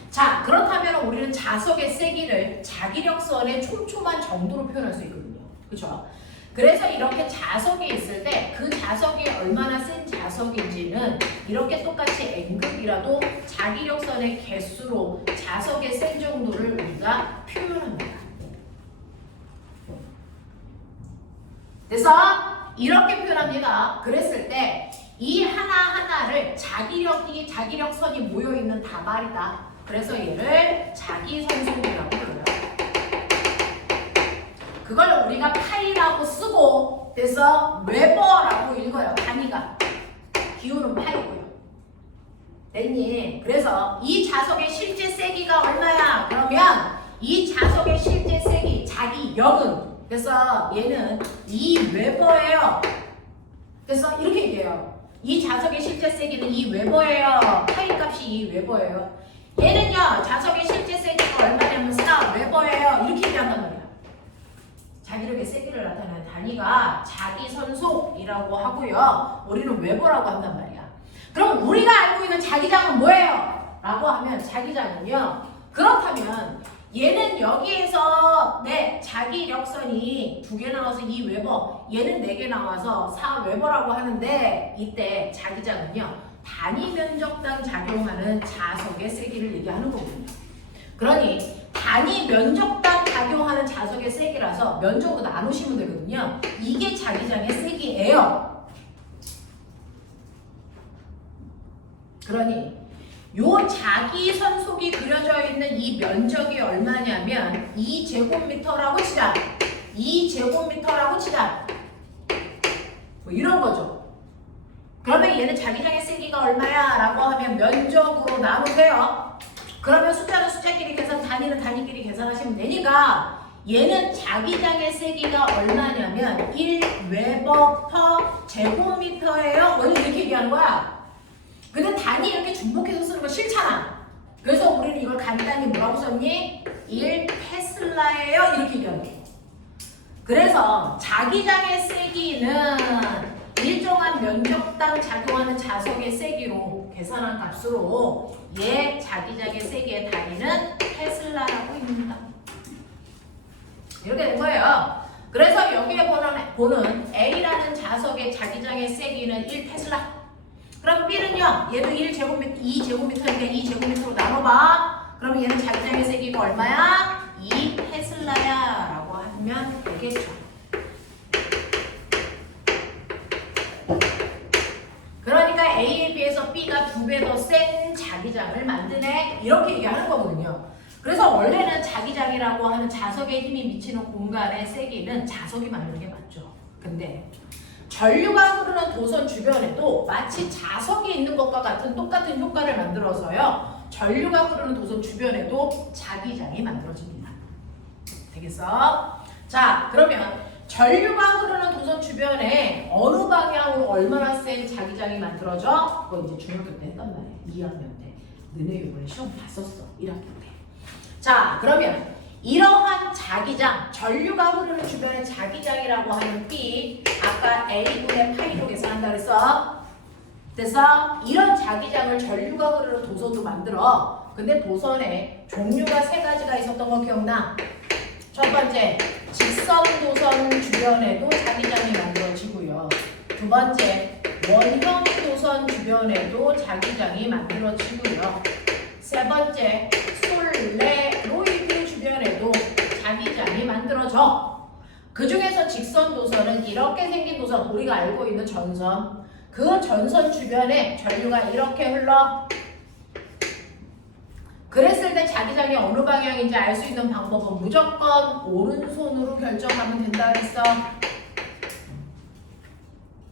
자, 그렇다면 우리는 자석의 세기를 자기력선의 촘촘한 정도로 표현할 수 있거든요. 그렇죠? 그래서 이렇게 자석이 있을 때 그 자석이 얼마나 센 자석인지는 이렇게 똑같이 N극이라도 자기력선의 개수로 자석의 센 정도를 우리가 표현합니다. 그래서 이렇게 표현합니다. 그랬을 때 이 하나하나를 자기력선이 모여있는 다발이다. 그래서 얘를 자기선속이라고 불러요. 그걸 우리가 파이라고 쓰고 그래서 웨버라고 읽어요. 단위가. 기호는 파이고요. 됐니? 그래서 이 자석의 실제 세기가 얼마야? 그러면 이 자석의 실제 세기 자기력은 그래서 얘는 2웨버예요. 그래서 이렇게 얘기해요. 이 자석의 실제 세기는 2웨버예요. 파이 값이 2웨버예요. 얘는요. 자석의 실제 세기가 얼마냐면 4웨버예요. 이렇게 얘기한단 말이야. 자기력의 세기를 나타내는 단위가 자기선속이라고 하고요. 우리는 웨버라고 한단 말이야. 그럼 우리가 알고 있는 자기장은 뭐예요? 라고 하면 자기장은요. 그렇다면 얘는 여기에서 자기력선이 2개 나와서 2웨버, 얘는 4개 나와서 4웨버라고 하는데 이때 자기장은요. 단위 면적당 작용하는 자석의 세기를 얘기하는 거거든요. 그러니 단위 면적당 작용하는 자석의 세기라서 면적으로 나누시면 되거든요. 이게 자기장의 세기예요. 그러니 요 자기선속이 그려져 있는 이 면적이 얼마냐면 2제곱미터라고 치자. 2제곱미터라고 치자. 뭐 이런 거죠. 그러면 얘는 자기장의 세기가 얼마야? 라고 하면 면적으로 나누세요. 그러면 숫자는 숫자끼리 계산, 단위는 단위끼리 계산하시면 되니까 얘는 자기장의 세기가 얼마냐면 1웨버/제곱미터예요. 원래 이렇게 얘기하는 거야. 근데 단위 이렇게 중복해서 쓰는 거 싫잖아. 그래서 우리는 이걸 간단히 뭐라고 썼니? 1테슬라예요. 이렇게 얘기하는 거예요. 그래서 자기장의 세기는 일정한 면적당 작용하는 자석의 세기로 계산한 값으로 얘 자기장의 세기의 단위는 테슬라라고 합니다. 이렇게 된 거예요. 그래서 여기에 보는 A라는 자석의 자기장의 세기는 1테슬라. 그럼 B는요, 얘도 2제곱미터니까 2제곱미터로 나눠봐. 그러면 얘는 자기장의 세기가 얼마야? 2테슬라야 라고 하면 되겠죠. 그러니까 A에 비해서 B가 2배 더 센 자기장을 만드네. 이렇게 얘기하는 거거든요. 그래서 원래는 자기장이라고 하는 자석의 힘이 미치는 공간의 세기는 자석이 만드는 게 맞죠. 근데 전류가 흐르는 도선 주변에도 마치 자석이 있는 것과 같은 똑같은 효과를 만들어서요. 전류가 흐르는 도선 주변에도 자기장이 만들어집니다. 되겠어? 자, 그러면 전류가 흐르는 도선 주변에 어느 방향으로 얼마나 센 자기장이 만들어져? 그거 이제 중학교 때 했단 말이야. 2학년 때. 너네 이번에 시험 봤었어. 1학년 때. 자, 그러면 이러한 자기장, 전류가 흐르는 주변의 자기장이라고 하는 B, 아까 A분의 파이로 계산한다 그랬어. 그래서 이런 자기장을 전류가 흐르는 도선도 만들어. 근데 도선에 종류가 3가지가 있었던 거 기억나? 첫 번째, 직선 도선 주변에도 자기장이 만들어지고요. 두 번째, 원형 도선 주변에도 자기장이 만들어지고요. 세 번째, 솔레로이드 주변에도 자기장이 만들어져. 그 중에서 직선 도선은 이렇게 생긴 도선, 우리가 알고 있는 전선, 그 전선 주변에 전류가 이렇게 흘러. 그랬을 때 자기장이 어느 방향인지 알 수 있는 방법은 무조건 오른손으로 결정하면 된다 그랬어.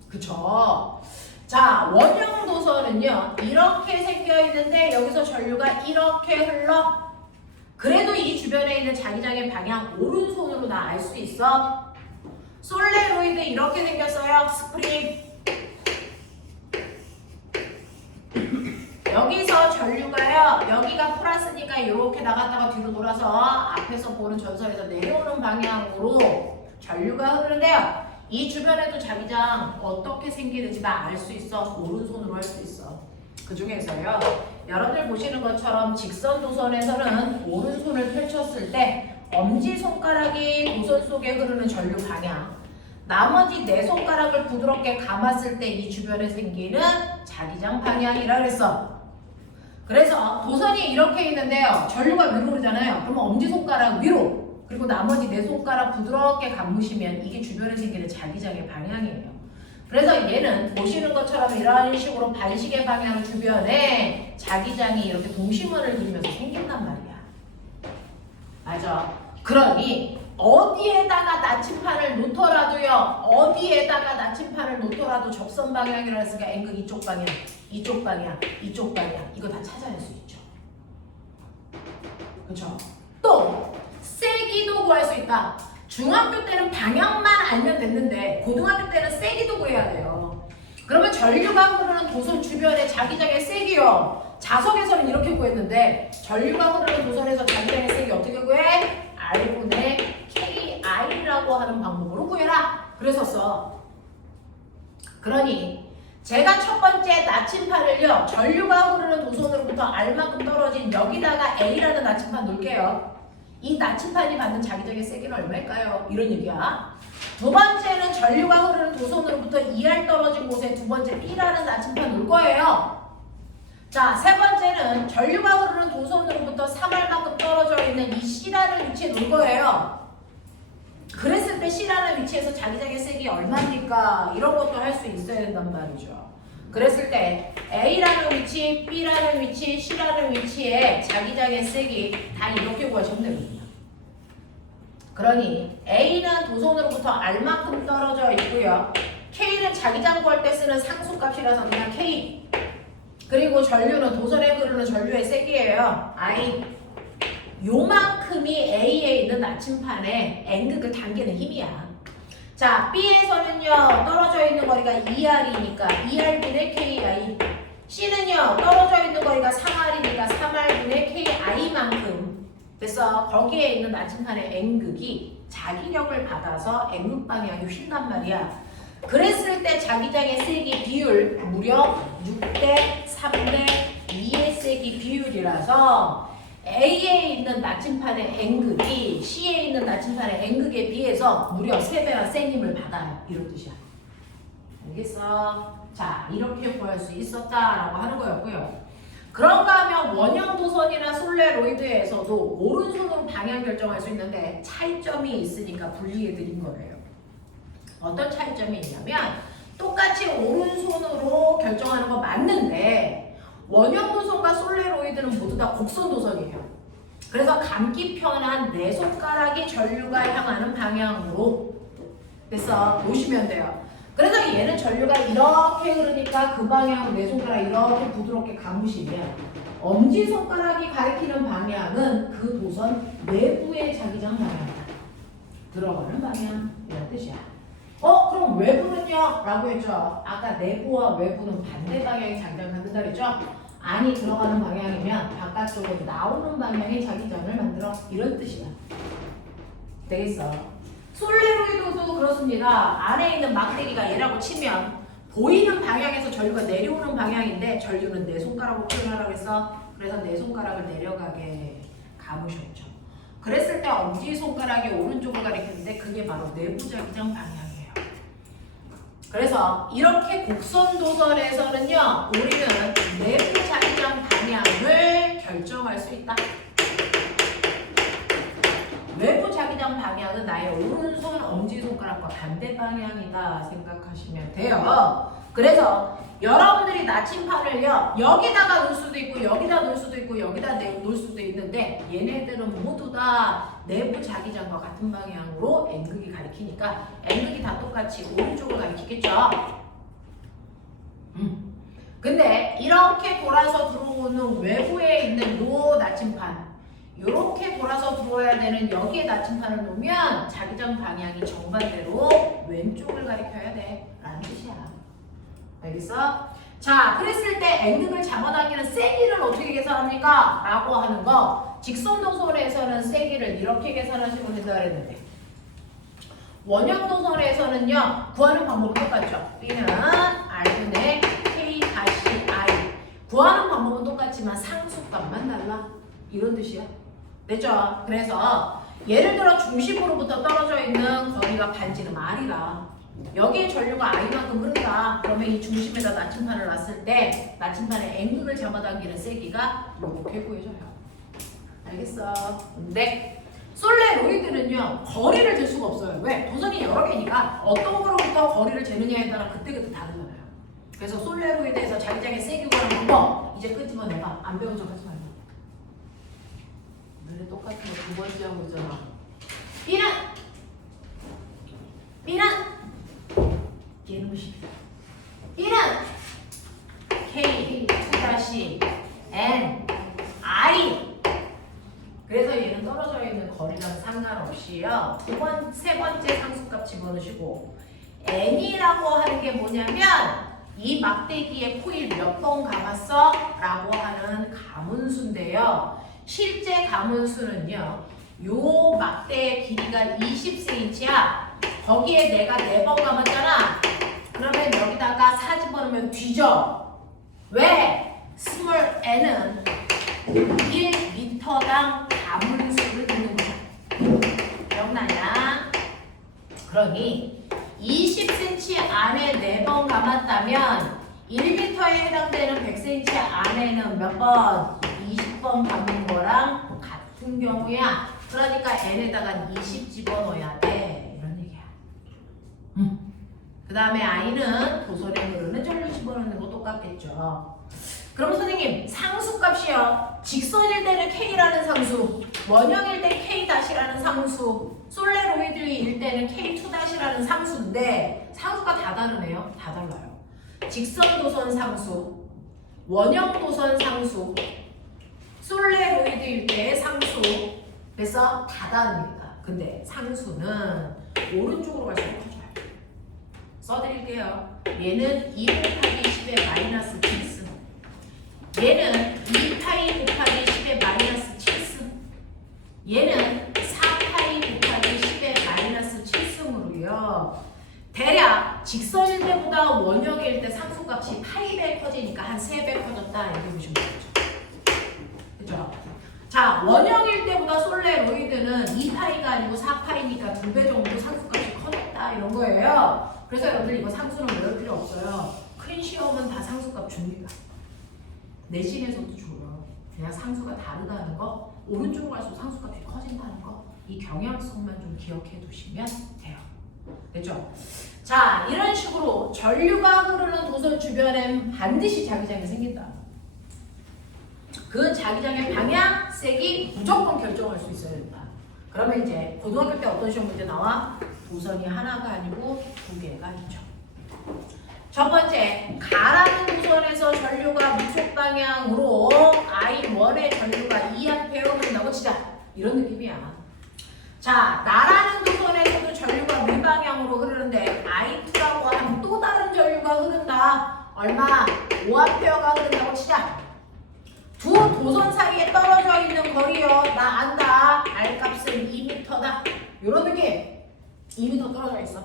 그쵸? 자, 원형 도선은요 이렇게 생겨 있는데 여기서 전류가 이렇게 흘러. 그래도 이 주변에 있는 자기장의 방향 오른손으로 나 알 수 있어. 솔레로이드 이렇게 생겼어요. 스프링. 여기서 전류가요 여기가 플러스니까 이렇게 나갔다가 뒤로 돌아서 앞에서 보는 전선에서 내려오는 방향으로 전류가 흐르는데요. 이 주변에도 자기장 어떻게 생기는지 다 알 수 있어. 오른손으로 할 수 있어. 그 중에서요 여러분들 보시는 것처럼 직선 도선에서는 오른손을 펼쳤을 때 엄지손가락이 도선 속에 흐르는 전류 방향, 나머지 네 손가락을 부드럽게 감았을 때 이 주변에 생기는 자기장 방향이라 그랬어. 그래서 도선이 이렇게 있는데요 전류가 위로 흐르잖아요. 그러면 엄지손가락 위로, 그리고 나머지 네 손가락 부드럽게 감으시면 이게 주변에 생기는 자기장의 방향이에요. 그래서 얘는 보시는 것처럼 이런 식으로 반시계 방향 주변에 자기장이 이렇게 동심원을 그리면서 생긴단 말이야. 맞아. 그러니 어디에다가 나침판을 놓더라도요, 어디에다가 나침판을 놓더라도 적선 방향이라 했으니까 N극 이쪽 방향, 이쪽 방향, 이쪽 방향, 이거 다 찾아낼 수 있죠. 그쵸? 또 세기도 구할 수 있다. 중학교 때는 방향만 알면 됐는데 고등학교 때는 세기도 구해야 돼요. 그러면 전류가 흐르는 도선 주변에 자기장의 세기요. 자석에서는 이렇게 구했는데 전류가 흐르는 도선에서 자기장의 세기 어떻게 구해? R분의 KI라고 하는 방법으로 구해라. 그랬었어. 그러니 제가 첫 번째 나침판을요 전류가 흐르는 도선으로부터 R만큼 떨어진 여기다가 A라는 나침판 놓을게요. 이 나침판이 받는 자기장의 세기는 얼마일까요? 이런 얘기야. 두 번째는 전류가 흐르는 도선으로부터 2R 떨어진 곳에 두 번째 B라는 나침판 놓을 거예요. 자, 세 번째는 전류가 흐르는 도선으로부터 3R만큼 떨어져 있는 이 C라는 위치에 놓을 거예요. 그랬을 때 C라는 위치에서 자기장의 색이 얼마입니까? 이런 것도 할 수 있어야 된단 말이죠. 그랬을 때 A라는 위치, B라는 위치, C라는 위치에 자기장의 색이 다 이렇게 구하시면 되거든요. 그러니 A는 도선으로부터 R만큼 떨어져 있고요. K는 자기장 구할 때 쓰는 상수값이라서 그냥 K. 그리고 전류는 도선에 흐르는 전류의 색이에요. I. 요만큼이 A에 있는 나침판에 N극을 당기는 힘이야. 자, B에서는요 떨어져 있는 거리가 2R이니까 2R분의 KI. C는요 떨어져 있는 거리가 3R이니까 3R분의 KI만큼. 됐어. 거기에 있는 나침판의 N극이 자기력을 받아서 N극 방향이 휜단 말이야. 그랬을 때 자기장의 세기 비율 무려 6대 3대 2의 세기 비율이라서 A에 있는 나침판의 N극이 C에 있는 나침판의 N극에 비해서 무려 3배나 센 힘을 받아요. 이런 뜻이야. 알겠어? 자, 이렇게 구할 수 있었다라고 하는 거였고요. 그런가 하면 원형 도선이나 솔레로이드에서도 오른손으로 방향 결정할 수 있는데 차이점이 있으니까 분리해 드린 거예요. 어떤 차이점이 있냐면 똑같이 오른손으로 결정하는 거 맞는데 원형 도선과 솔레로이드는 모두 다 곡선 도선이에요. 그래서 감기 편한 네 손가락이 전류가 향하는 방향으로 돼서 보시면 돼요. 그래서 얘는 전류가 이렇게 흐르니까 그 방향으로 네 손가락 이렇게 부드럽게 감으시면 엄지손가락이 가리키는 방향은 그 도선 내부의 자기장 방향이다. 들어가는 방향 이런 뜻이야. 그럼 외부는요? 라고 했죠. 아까 내부와 외부는 반대 방향의 자기장을 만든다 그랬죠? 안이 들어가는 방향이면 바깥쪽으로 나오는 방향의 자기장을 만들어. 이런 뜻이야. 되겠어? 솔레로이드도 그렇습니다. 안에 있는 막대기가 얘라고 치면 보이는 방향에서 전류가 내려오는 방향인데 전류는 네 손가락으로 표현하라고 했어. 그래서 네 손가락을 내려가게 감으셨죠. 그랬을 때 엄지손가락이 오른쪽을 가리키는데 그게 바로 내부 자기장 방향이에요. 그래서 이렇게 곡선 도선에서는요 우리는 내부 자기장 방향을 결정할 수 있다. 외부 자기장 방향은 나의 오른손 엄지손가락과 반대 방향이다 생각하시면 돼요. 그래서 여러분들이 나침판을요 여기다가 놓을 수도 있고 여기다 놓을 수도 있고 여기다 놓을 수도 있는데 얘네들은 모두 다 내부 자기장과 같은 방향으로 N극이 가리키니까 N극이 다 똑같이 오른쪽을 가리키겠죠. 근데 이렇게 돌아서 들어오는 외부에 있는 요 나침판 이렇게 돌아서 들어와야 되는 여기에 나침판을 놓으면 자기장 방향이 정반대로 왼쪽을 가리켜야 돼 라는 뜻이야. 알겠어? 자, 그랬을 때 N극을 잡아당기는 세기를 어떻게 계산합니까? 라고 하는 거 직선 도선에서는 세기를 이렇게 계산하시면 된다 그랬는데 원형 도선에서는요 구하는 방법은 똑같죠. B는 R분의 K 다시 I 구하는 방법은 똑같지만 상수값만 달라 이런 뜻이야. 됐죠? 그래서 예를 들어 중심으로부터 떨어져 있는 거리가 반지름 R이라 여기에 전류가 I만큼 흐른다. 그러면 이 중심에다 나침판을 놨을 때 나침판의 N극을 잡아당기는 세기가 이렇게 구해져요. 알겠어? 근데 솔레로이드는요 거리를 잴 수가 없어요. 왜? 도선이 여러 개니까 어떤 거로부터 거리를 재느냐에 따라 그때그때 다르잖아요. 그래서 솔레로이드에서 자기장의 세기 구하는 방법 이제 끄집어내봐. 안 배운 척 하지 말고. 늘 똑같은 거 두 번째 하고 있잖아. B는 얘는 B는 K 2-N I 그래서 얘는 떨어져 있는 거리랑 상관없이요. 세 번째 상수값 집어넣으시고 N이라고 하는 게 뭐냐면 이 막대기에 코일 몇 번 감았어? 라고 하는 가문수인데요. 실제 가문수는요. 요 막대의 길이가 20cm야. 거기에 내가 4번 감았잖아. 그러면 여기다가 4 집어넣으면 뒤져. 왜? 스몰 n은 1m당 가문수를 듣는 거야. 기억나냐? 그러니 20cm 안에 4번 감았다면 1m에 해당되는 100cm 안에는 몇 번? 20번 감은 거랑 같은 경우야. 그러니까 n에다가 20 집어넣어야 돼. 이런 얘기야. 그 다음에 i는 도선에 흐르는 전류 집어넣는 거 똑같겠죠. 그럼 선생님 상수값이요. 직선일 때는 k라는 상수, 원형일 때 k-라는 상수, 솔레로이드일 때는 k2-라는 상수인데 상수가 다 다르네요. 다 달라요. 직선 도선 상수, 원형 도선 상수, 솔레로이드일 때의 상수. 그래서 다 다릅니다. 근데 상수는 오른쪽으로 갈수록 커져요. 써드릴게요. 얘는 2 곱하기 10의 마이너스 7승. 얘는 2파이 곱하기 10의 마이너스 7승. 얘는 4파이 곱하기 10의 마이너스 7승으로요. 대략 직선일 때보다 원형일 때 상수값이 파이배 커지니까 한 3배 커졌다 이렇게 보시면 되죠. 그죠? 자, 원형일 때보다 솔레로이드는 2파이가 아니고 4파이니까 2배 정도 상수값이 커졌다 이런 거예요. 그래서 여러분들 이거 상수는 외울 필요 없어요. 큰 시험은 다 상수값 줍니다. 내신에서도 줘요. 그냥 상수가 다르다는 거, 오른쪽으로 갈수록 상수값이 커진다는 거, 이 경향성만 좀 기억해 두시면 돼요. 됐죠? 자, 이런 식으로 전류가 흐르는 도선 주변엔 반드시 자기장이 생긴다. 그 자기장의 방향, 색이 무조건 결정할 수 있어야 된다. 그러면 이제 고등학교 때 어떤 시험 문제 나와? 도선이 하나가 아니고 2개가 있죠. 첫 번째, 가라는 도선에서 전류가 무속 방향으로 I1의 전류가 2A 흐른다고 치자. 이런 느낌이야. 자, 나라는 도선에서도 전류가 물방향으로 흐르는데 I2라고 하는 또 다른 전류가 흐른다. 얼마? 5A가 흐른다고 치자. 두 도선 사이에 떨어져 있는 거리요. 나 안다. R값은 2m다. 요런 느낌. 2m 떨어져 있어.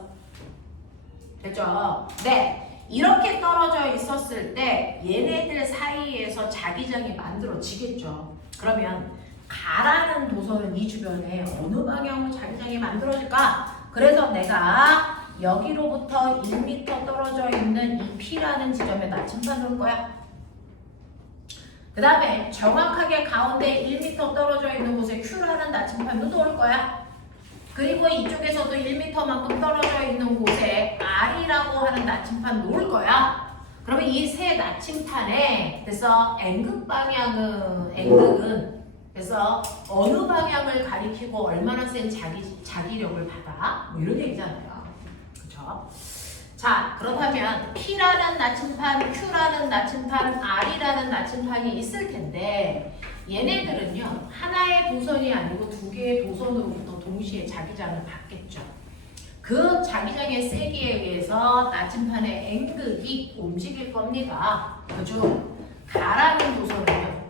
됐죠? 네. 이렇게 떨어져 있었을 때 얘네들 사이에서 자기장이 만들어지겠죠. 그러면 가라는 도선은 이 주변에 어느 방향으로 자기장이 만들어질까? 그래서 내가 여기로부터 1m 떨어져 있는 이 P라는 지점에 나침반 놓을 거야. 그 다음에 정확하게 가운데 1m 떨어져 있는 곳에 Q라는 나침판도 놓을 거야. 그리고 이쪽에서도 1m만큼 떨어져 있는 곳에 R이라고 하는 나침판 놓을 거야. 그러면 이 세 나침판에 그래서 N극 방향은 그래서 어느 방향을 가리키고 얼마나 센 자기력을 받아? 뭐 이런 얘기잖아요. 그쵸? 자, 그렇다면 P라는 나침판, Q라는 나침판, R이라는 나침판이 있을 텐데 얘네들은요 하나의 도선이 아니고 두 개의 도선으로부터 동시에 자기장을 받겠죠. 그 자기장의 세기에 의해서 나침판의 N극이 움직일 겁니다. 그중 가라는 도선은요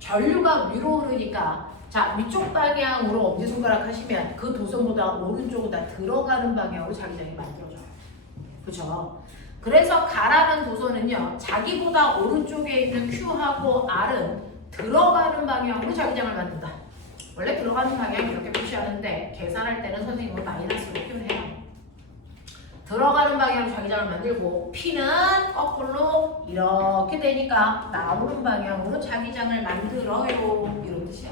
전류가 위로 흐르니까 자 위쪽 방향으로 엄지손가락 하시면 그 도선보다 오른쪽으로 들어가는 방향으로 자기장이 만들어져요. 그죠? 그래서 가라는 도선은요 자기보다 오른쪽에 있는 Q하고 R은 들어가는 방향으로 자기장을 만든다. 원래 들어가는 방향이 이렇게 표시하는데 계산할 때는 선생님은 마이너스로 표현해요. 들어가는 방향으로 자기장을 만들고 P는 거꾸로 이렇게 되니까 나오는 방향으로 자기장을 만들어요. 이런 뜻이야.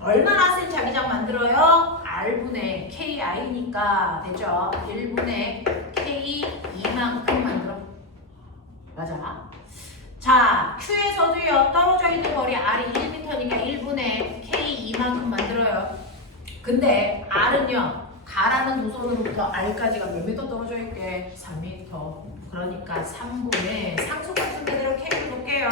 얼마나 센 자기장 만들어요? R분의 KI니까 되죠. 1분의 K 이만큼 만들어. 맞아. 자, Q에서도요. 떨어져 있는 거리 R이 1m니까 1분의 K 이만큼 만들어요. 근데 R은요. 가라는 도선으로부터 R까지가 몇 미터 떨어져 있게? 3m. 그러니까 3분의 상수값은 그대로 K를 놓을게요.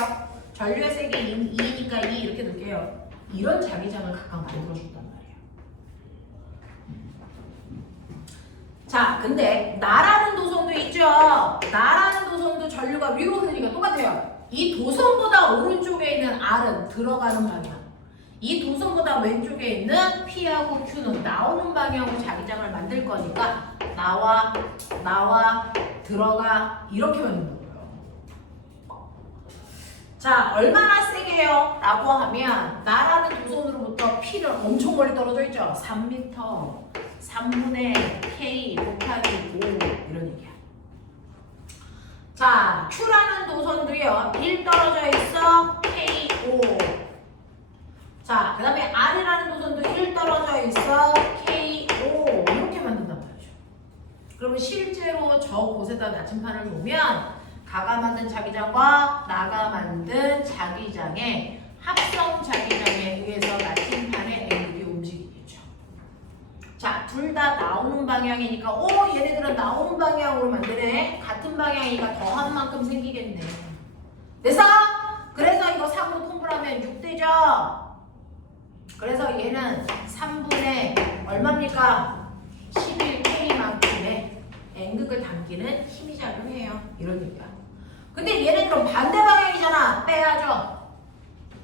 전류의 세기 2니까 2 이렇게 놓을게요. 이런 자기장을 각각 만들어준단 말이에요. 자, 근데 나라는 도선도 있죠. 나라는 도선도 전류가 위로 흐르니까 똑같아요. 이 도선보다 오른쪽에 있는 R은 들어가는 방향. 이 도선보다 왼쪽에 있는 P하고 Q는 나오는 방향으로 자기장을 만들 거니까 나와 들어가 이렇게 만드는 거예요. 자, 얼마나 세게요? 라고 하면 나라는 도선으로부터 P는 엄청 멀리 떨어져 있죠. 3m 3분의 K 곱하기 5 이런 얘기야. 자, Q라는 도선도요. 1 떨어져 있어. K5. 자, 그 다음에 R이라는 도선도 1 떨어져 있어. K5 이렇게 만든단 말이죠. 그러면 실제로 저 곳에다 나침판을 놓으면 가가 만든 자기장과 나가 만든 자기장의 합성 자기장에 의해서 나침판의 N극이 움직이겠죠. 자, 둘 다 나오는 방향이니까 얘네들은 나오는 방향으로 만드네. 같은 방향이니까 더한 만큼 생기겠네. 됐어? 그래서 이거 3으로 통분하면 6 되죠? 그래서 얘는 3분의 얼마입니까? 11K만큼의 N극을 담기는 힘이 작용해요. 이런 얘기야. 근데 얘네들은 반대 방향이잖아. 빼야죠.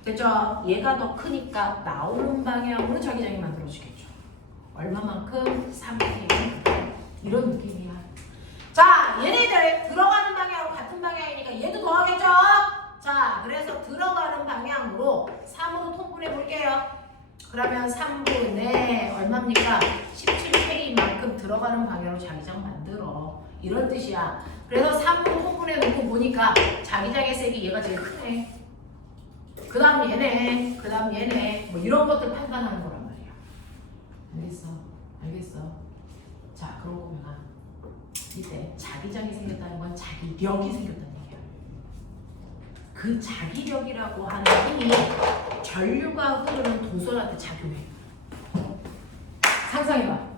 됐죠? 얘가 더 크니까 나오는 방향으로 자기장이 만들어지겠죠. 얼마만큼? 3K. 이런 느낌이야. 자, 얘네들 들어가는 방향으로 같은 방향이니까 얘도 더하겠죠? 자, 그래서 들어가는 방향으로 3으로 통분해 볼게요. 그러면 3분의 얼마입니까? 17K만큼 들어가는 방향으로 자기장 만들어. 이런 뜻이야. 그래서 3으로 통분해 놓고 보니까 자기장의 색이 얘가 제일 크네. 그 다음 얘네, 그 다음 얘네 뭐 이런 것들 판단하는 거란 말이야. 알겠어? 알겠어? 자, 그러고 보면 이때 자기장이 생겼다는 건 자기력이 생겼다는 얘기야. 그 자기력이라고 하는 힘이 전류가 흐르는 도선한테 작용해. 상상해봐.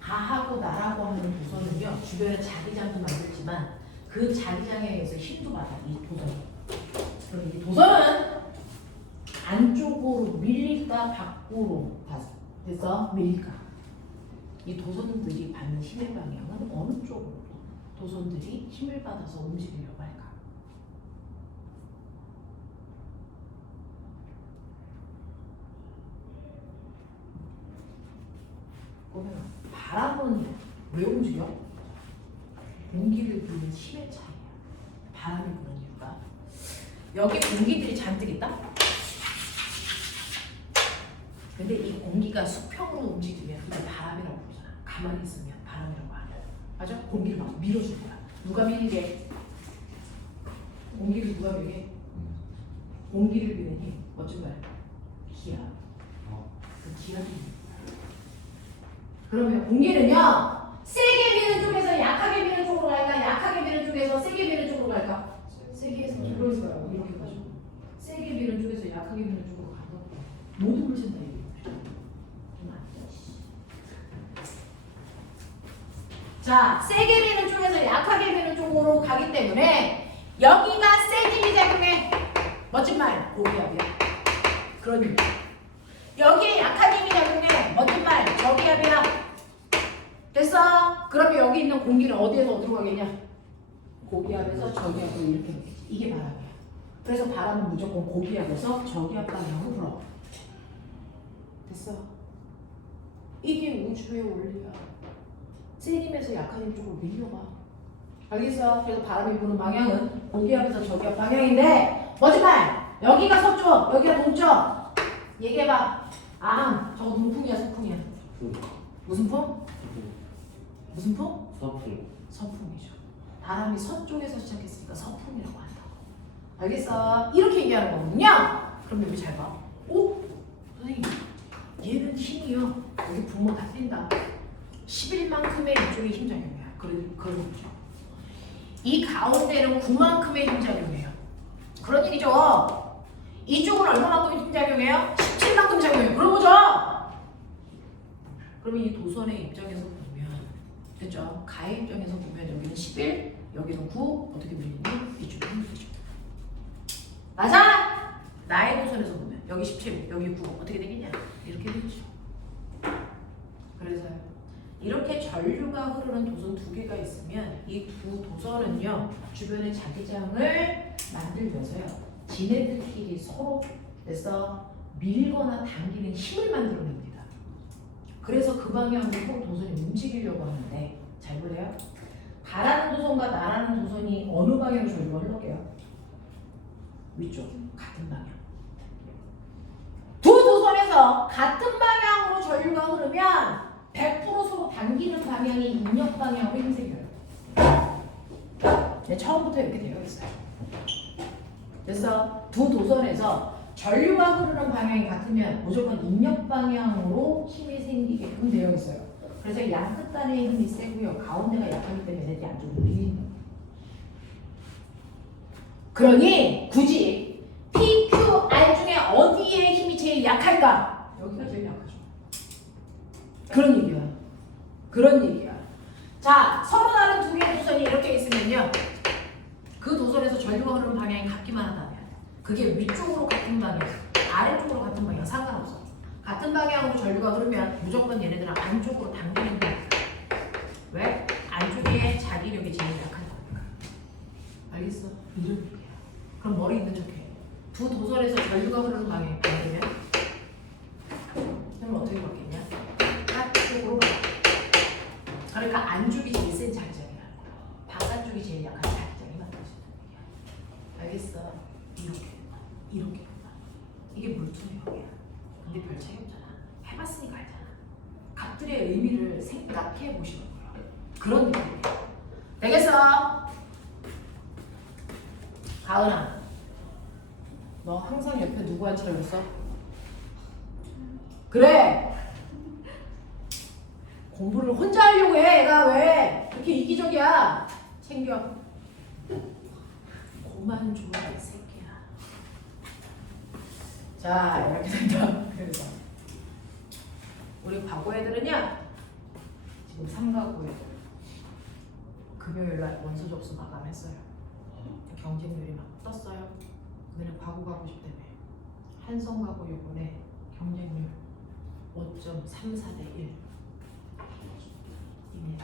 가하고 나라고 하는 도선은요 주변에 자기장도 만들지만 그 자기장에 의해서 힘도 받아. 이 도선이. 그럼 이 도선은 안쪽으로 밀릴까 밖으로 가서 밀릴까? 이 도선들이 받는 힘의 방향은 어느 쪽으로 도선들이 힘을 받아서 움직이려고 할까? 보면 바람은 왜 움직여? 공기를 부는 힘의 차이야. 바람이 부는 이유가 여기 공기들이 잔뜩 있다? 근데 이 공기가 수평으로 움직이면 그게 바람이라고 부르잖아. 가만히 있으면 바람이라고 하면. 맞아? 공기를 막 밀어줄 거야. 누가 밀게? 공기를 누가 밀게? 공기를 미는 힘. 어쩐 거야? 기압. 그 기압이 그러면 공기는요 세게 미는 쪽에서 약하게 미는 쪽으로 갈까? 약하게 미는 쪽에서 세게 미는 쪽으로 갈까? 세게에서 이렇게 가요. 이렇게 가죠. 세게 미는 쪽에서 약하게 미는 쪽으로 가서 모든 걸 쓴다 이거예요. 좀 안 돼. 자, 세게 미는 쪽에서 약하게 미는 쪽으로 가기 때문에 여기가 센 힘이 작용해. 멋진 말, 고기압이야. 그런 의미. 여기에 약한 힘이 작용해. 멋진 말, 저기압이야. 됐어? 그러면 여기 있는 공기는 어디에서 어디로 가겠냐? 고기압에서 저기압으로 이렇게 가겠지. 이게 바람이야. 그래서 바람은 무조건 고기압에서 저기압 방향으로 불어. 됐어? 이게 우주의 원리야. 센 힘에서 약한 힘 쪽으로 밀려가. 알겠어? 그래서 바람이 부는 방향은 고기압에서 저기압 방향인데 멋진 말! 여기가 서쪽, 여기가 동쪽. 얘기해봐. 아, 저거 동풍이야, 서풍이야? 무슨 풍? 무슨 풍? 서풍. 서풍이죠. 바람이 서쪽에서 시작했으니까 서풍이라고 한다고. 알겠어? 이렇게 얘기하는 거거든요. 그럼 여기 잘 봐. 오? 선생님, 얘는 힘이요. 여기 부모 다 뛴다. 11만큼의 이쪽에 힘작용이야. 그런 거죠. 이 가운데는 9만큼의 힘작용이에요. 그런 얘기죠. 이쪽은 얼마만큼 힘작용해요? 17만큼 작용해요. 그런 거죠. 그러면 이 도선의 입장에서 보면, 그죠? 가의 입장에서 보면 여기는 11, 여기는 9, 어떻게 밀리니? 이쪽이 힘들죠. 맞아? 나의 도선에서 보면 여기 17, 여기 9 어떻게 되겠냐? 이렇게 되죠. 그래서요. 이렇게 전류가 흐르는 도선 두 개가 있으면 이 두 도선은요 주변에 자기장을 만들면서요 지네들끼리 서로 그래서 밀거나 당기는 힘을 만들어냅니다. 그래서 그 방향으로 도선이 움직이려고 하는데 잘 보세요. 가라는 도선과 나라는 도선이 어느 방향으로 전류가 흘러게요? 위쪽 같은 방향. 두 도선에서 같은 방향으로 전류가 흐르면 100% 서로 당기는 방향이 인력 방향으로 힘생겨요. 네, 처음부터 이렇게 되어 있어요. 그래서 두 도선에서 전류가 흐르는 방향이 같으면 무조건 인력 방향으로 힘이 생기게끔 되어 있어요. 그래서 양 끝단의 힘이 세고요. 가운데가 약하기 때문에 얘네들이 안쪽으로 밀리는 거예요. 그러니 굳이 P, Q, R 중에 어디에 힘이 제일 약할까? 여기가 제일 약하죠. 그런 얘기야. 그런 얘기야. 자, 서로 다른 두 개의 도선이 이렇게 있으면요. 그 도선에서 전류가 흐르는 방향이 같기만 하다면 그게 위쪽으로 같은 방향, 아래쪽으로 같은 방향 상관없어. 같은 방향으로 전류가 흐르면 무조건 얘네들은 안쪽으로 당기는 거야. 왜? 안쪽에 자기력이 제일 약하다 보니까. 알겠어? 이런 얘기야. 그럼 머리 있는 척해. 두 도선에서 전류가 흐르는 방향이 바뀌면 그럼 어떻게 바뀌냐? 바깥쪽으로 가. 그러니까 안쪽이 제일 센 자기장이라는 거야. 바깥쪽이 제일 약한 자기장이 만들어진다는 얘기야. 알겠어? 이렇게 봐. 이게 물투명이야. 근데 별 차이 없잖아. 해봤으니까 알잖아. 값들의 의미를 생각해 보시는 거야. 그런 느낌이야. 되겠어? 가은아, 너 항상 옆에 누구 앉히라고? 그래. 공부를 혼자 하려고 해. 애가 왜 그렇게 이기적이야? 챙겨. 고만 좋아 이 새끼야. 자, 이렇게 된다. 그래서 우리 과거 애들은요 지금 3가구 애들 금요일날 원서 접수 마감했어요. 경쟁률이 막 떴어요. 오늘은 과고 가고 싶다며. 한성가고 요번에 경쟁률 5.34대 1입니다.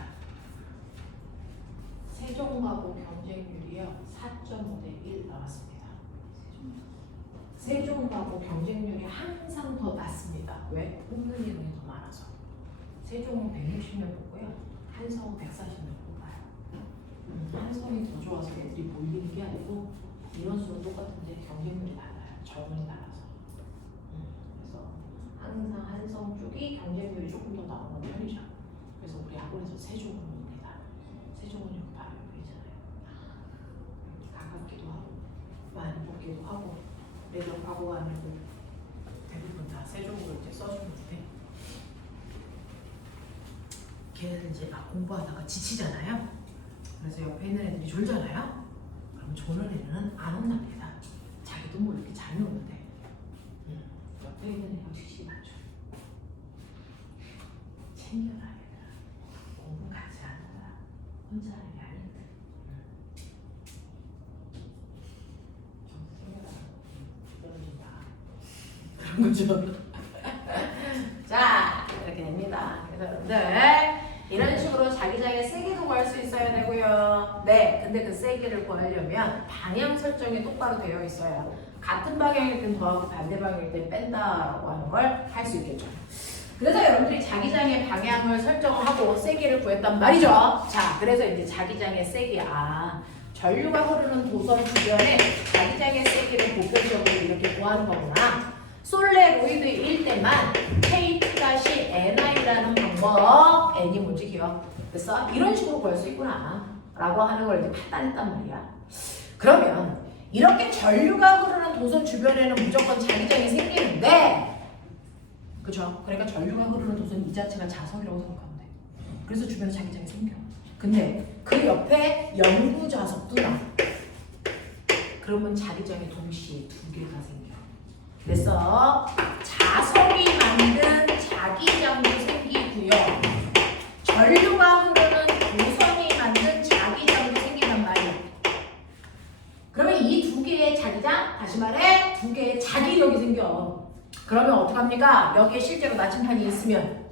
세종가고 경쟁률이요 4.5대 1 나왔습니다. 세종가고 경쟁률이 항상 더 낮습니다. 왜? 뽑는 인원이 더 많아서. 세종은 160명 뽑고요. 한성은 140명 뽑아요. 한성이 더 좋아서 애들이 몰리는 게 아니고 인원수는 똑같은데 경쟁률이 달라요. 적응이 달라서. 그래서 항상 한성 쪽이 경쟁률이 조금 더 나오는 편이죠. 그래서 우리 학원에서 세종을 봅니다. 세종은 여기 바로 옆에 있잖아요. 가깝기도 하고 많이 뽑기도 하고 매점 과거가 아니고 대부분 다 세종으로 이제 써주는데 걔네는 이제 막 공부하다가 지치잖아요. 그래서 옆에 있는 애들이 졸잖아요. 그럼 조는 애는 안 혼납니다. 자기도 뭐 이렇게 잘 노는데 옆에 있는 애가 지시 맞춰. 챙겨라 얘들아. 공부 같이 하는 거야. 거죠. 자, 이렇게 됩니다. 그래서 여러분들 이런 식으로 자기장의 세기도 구할 수 있어야 되고요. 네, 근데 그 세기를 구하려면 방향 설정이 똑바로 되어 있어야 같은 방향일 땐 더하고 반대 방향일 땐 뺀다라고 하는 걸 할 수 있겠죠. 그래서 여러분들이 자기장의 방향을 설정하고 세기를 구했단 말이죠. 자, 그래서 이제 자기장의 세기, 전류가 흐르는 도선 주변에 자기장의 세기를 보편적으로 이렇게 구하는 거구나. 솔레로이드일 때만 K-NI라는 방법, N이 뭔지 기억. 그래서 이런 식으로 구할 수 있구나 라고 하는 걸 이제 판단했단 말이야. 그러면 이렇게 전류가 흐르는 도선 주변에는 무조건 자기장이 생기는데, 그죠? 그러니까 전류가 흐르는 도선 이 자체가 자석이라고 생각하면 돼. 그래서 주변에 자기장이 생겨. 근데 그 옆에 영구 자석도 나. 그러면 자기장이 동시에 두 개가 생겨. 그래서 자석이 만든 자기장도 생기고요. 전류가 흐르는 도선이 만든 자기장도 생긴단 말이에요. 그러면 이 두 개의 자기장, 다시 말해 두 개의 자기력이 생겨. 그러면 어떡합니까? 여기에 실제로 나침판이 있으면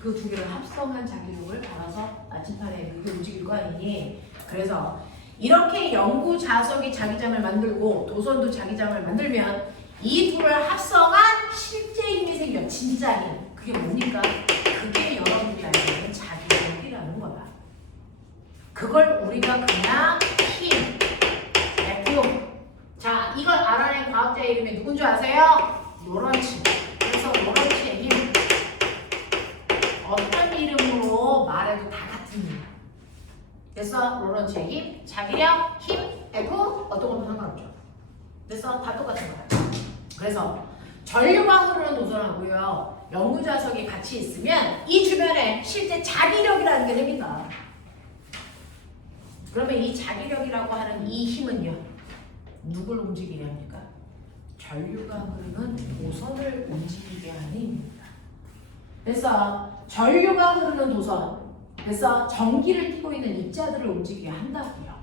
그 두 개를 합성한 자기력을 받아서 나침판에 그게 움직일 거 아니니? 그래서 이렇게 영구 자석이 자기장을 만들고 도선도 자기장을 만들면 이 둘을 합성한 실제 힘이 생겨. 진짜 힘. 그게 뭡니까? 그게 여러분들이 알고 있는 자기력이라는 거야. 그걸 우리가 그냥 힘, F. 자, 이걸 알아낸 과학자의 이름이 누군 줄 아세요? 로런츠. 그래서 로런츠의 힘. 어떤 이름으로 말해도 다 같은 힘. 그래서 로런츠의 힘, 자기력, 힘, F, 어떤 것도 상관없죠. 그래서 다 똑같은 거예요. 그래서 전류가 흐르는 도선하고요, 영구 자석이 같이 있으면 이 주변에 실제 자기력이라는 게 생긴다. 그러면 이 자기력이라고 하는 이 힘은요, 누굴 움직이게 합니까? 전류가 흐르는 도선을 움직이게 하는 힘입니다. 그래서 전류가 흐르는 도선, 그래서 전기를 띠고 있는 입자들을 움직이게 한다고요.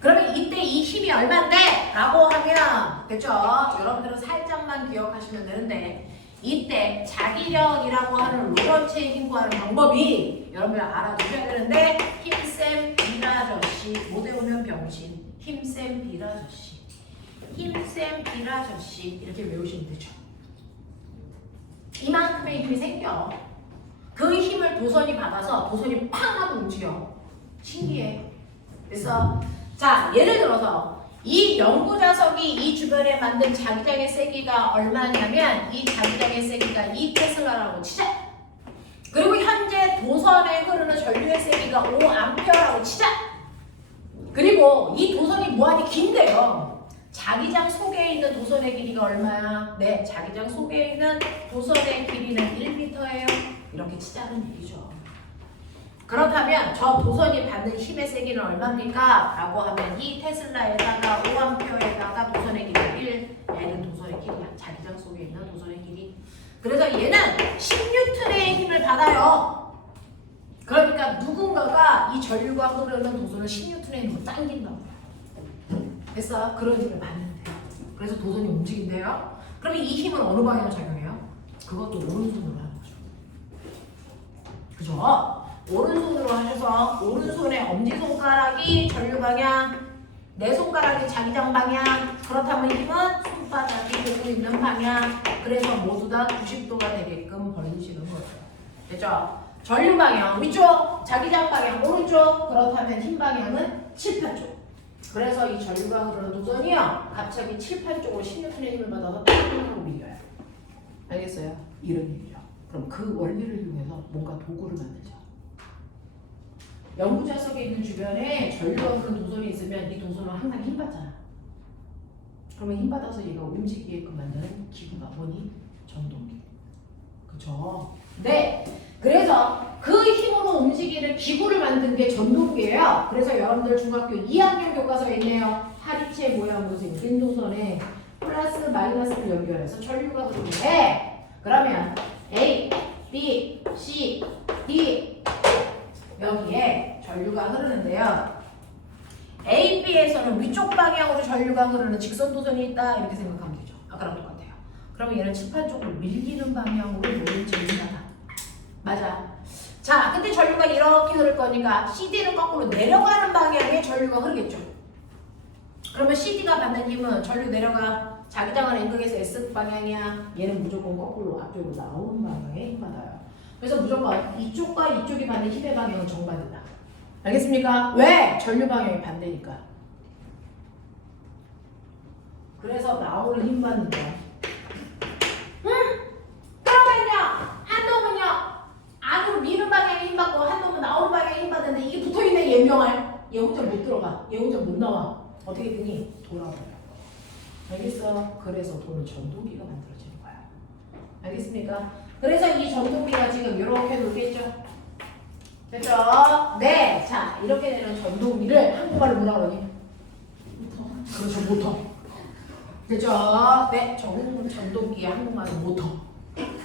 그러면 이때 이 힘이 얼만데? 라고 하면, 됐죠? 여러분들은 살짝만 기억하시면 되는데, 이때 자기력이라고 하는 로런츠의 힘 구하는 방법이 여러분들 알아두셔야 되는데, 힘센 비라저씨, 못 외우면 병신, 힘센 비라저씨, 힘센 비라저씨 이렇게 외우시면 되죠. 이만큼의 힘이 생겨. 그 힘을 도선이 받아서 도선이 팡 하고 움직여. 신기해. 그래서 자, 예를 들어서 이 영구 자석이 이 주변에 만든 자기장의 세기가 얼마냐면 이 자기장의 세기가 2테슬라라고 치자. 그리고 현재 도선에 흐르는 전류의 세기가 5A라고 치자. 그리고 이 도선이 뭐하니 긴데요. 자기장 속에 있는 도선의 길이가 얼마야? 네, 자기장 속에 있는 도선의 길이는 1m예요. 이렇게 치자는 얘기죠. 그렇다면 저 도선이 받는 힘의 세기는 얼마입니까? 라고 하면 2테슬라에다가 5A에다가 도선의 길이 1, 얘는 도선의 길이야. 자기장 속에 있는 도선의 길이. 그래서 얘는 10N의 힘을 받아요. 그러니까 누군가가 이 전류가 흐르는 도선을 10N의 힘으로 당긴다고. 그래서 그런 힘을 받는데요. 그래서 도선이 움직인대요. 그러면 이 힘은 어느 방향으로 작용해요? 그것도 오른손으로 하는 거죠. 그죠? 오른손으로 하셔서 오른손의 엄지손가락이 전류 방향, 내 손가락이 자기장 방향, 그렇다면 힘은 손바닥이 보고 있는 방향. 그래서 모두 다 90도가 되게끔 벌리시는 거죠. 됐죠? 전류 방향 위쪽, 자기장 방향 오른쪽, 그렇다면 힘 방향은 칠판쪽. 그래서 이 전류가 흐르는 도선이요, 갑자기 칠판쪽으로 10N의 힘을 받아서 딱 하고 밀려요. 알겠어요? 이런 얘기죠. 그럼 그 원리를 이용해서 뭔가 도구를 만들자. 영구 자석에 있는 주변에 전류가 흐르는 도선이 있으면 이 도선은 항상 힘 받잖아. 그러면 힘 받아서 얘가 움직이게끔 만드는 기구가 뭐니? 전동기. 그쵸? 네. 그래서 그 힘으로 움직이는 기구를 만든 게 전동기예요. 그래서 여러분들 중학교 2학년 교과서에 있네요. 하리체 모양으로 생긴 도선에 플러스 마이너스를 연결해서 전류가 흐르는데, 그러면 A, B, C, D 여기에 전류가 흐르는데요. A, B에서는 위쪽 방향으로 전류가 흐르는 직선 도선이 있다 이렇게 생각하면 되죠. 아까랑 똑같아요. 그러면 얘는 칠판 쪽으로 밀리는 방향으로 로렌츠를 가다. 맞아. 자, 근데 전류가 이렇게 흐를 거니까 CD는 거꾸로 내려가는 방향에 전류가 흐르겠죠. 그러면 CD가 받는 힘은 전류 내려가 자기장을 N극에서 S 방향이야. 얘는 무조건 거꾸로 앞쪽으로 나오는 방향에 힘 받아요. 그래서 무조건 이쪽과 이쪽이 받는 힘의 방향은 정반대다. 알겠습니까? 왜? 전류 방향이 반대니까. 그래서 나오는 힘 받는 거야. 그러면요, 한 놈은요, 안으로 미는 방향에 힘 받고 한 놈은 나오는 방향에 힘 받는데 이게 붙어있네, 예명할. 얘 혼자 못 들어가. 얘 혼자 못 나와. 어떻게 되니? 돌아버려. 알겠어? 그래서 돈은 전동기가 만들어지는 거야. 알겠습니까? 그래서 이 전동기가 지금 이렇게 돌겠죠? 됐죠? 네. 자, 이렇게 되는 전동기를 한국말로 뭐라고 그러니? 그렇죠, 모터. 됐죠? 네. 전동기의 한국말은 모터.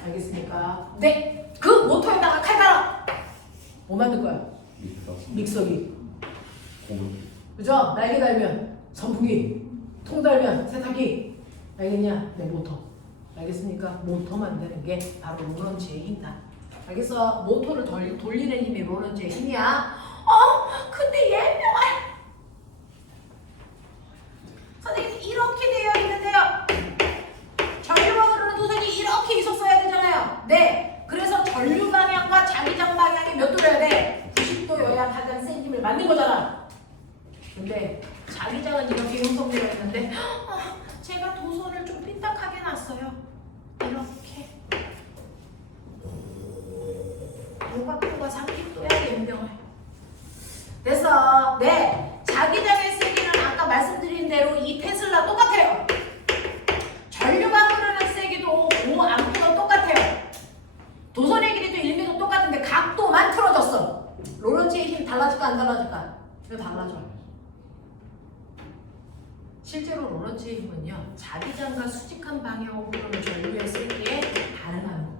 알겠습니까? 네. 그 모터에다가 칼 달아. 뭐 만들 거야? 믹서기. 그죠? 날개 달면 선풍기. 통 달면 세탁기. 알겠냐? 네, 모터. 알겠습니까? 모터 만드는 게 바로 로런츠의 힘이다. 알겠어? 모터를 돌리는 힘이 로런츠의 힘이야. 근데 예명할 선생님 이렇게 되어 있는데요. 전류가 흐르는 도선이 이렇게 있었어야 되잖아요. 네. 그래서 전류 방향과 자기장 방향이 몇 도여야 돼? 90도여야 가장 센 힘을 만든 거잖아. 근데 자기장은 이렇게 형성되어 있는데 제가 도선을 좀 삐딱하게 놨어요. 이렇게. 도각도가 30도야 연병을. 됐어. 네. 자기장의 세기는 아까 말씀드린 대로 이 테슬라 똑같아요. 전류가 흐르는 세기도 5A가 똑같아요. 도선의 길이도 1m 똑같은데 각도만 틀어졌어. 로런츠의 힘 달라질까 안 달라질까? 이거 달라져. 실제로 로런츠의 힘은요, 자기장과 수직한 방향으로 흐르는 전류의 세기에 반응하는 거.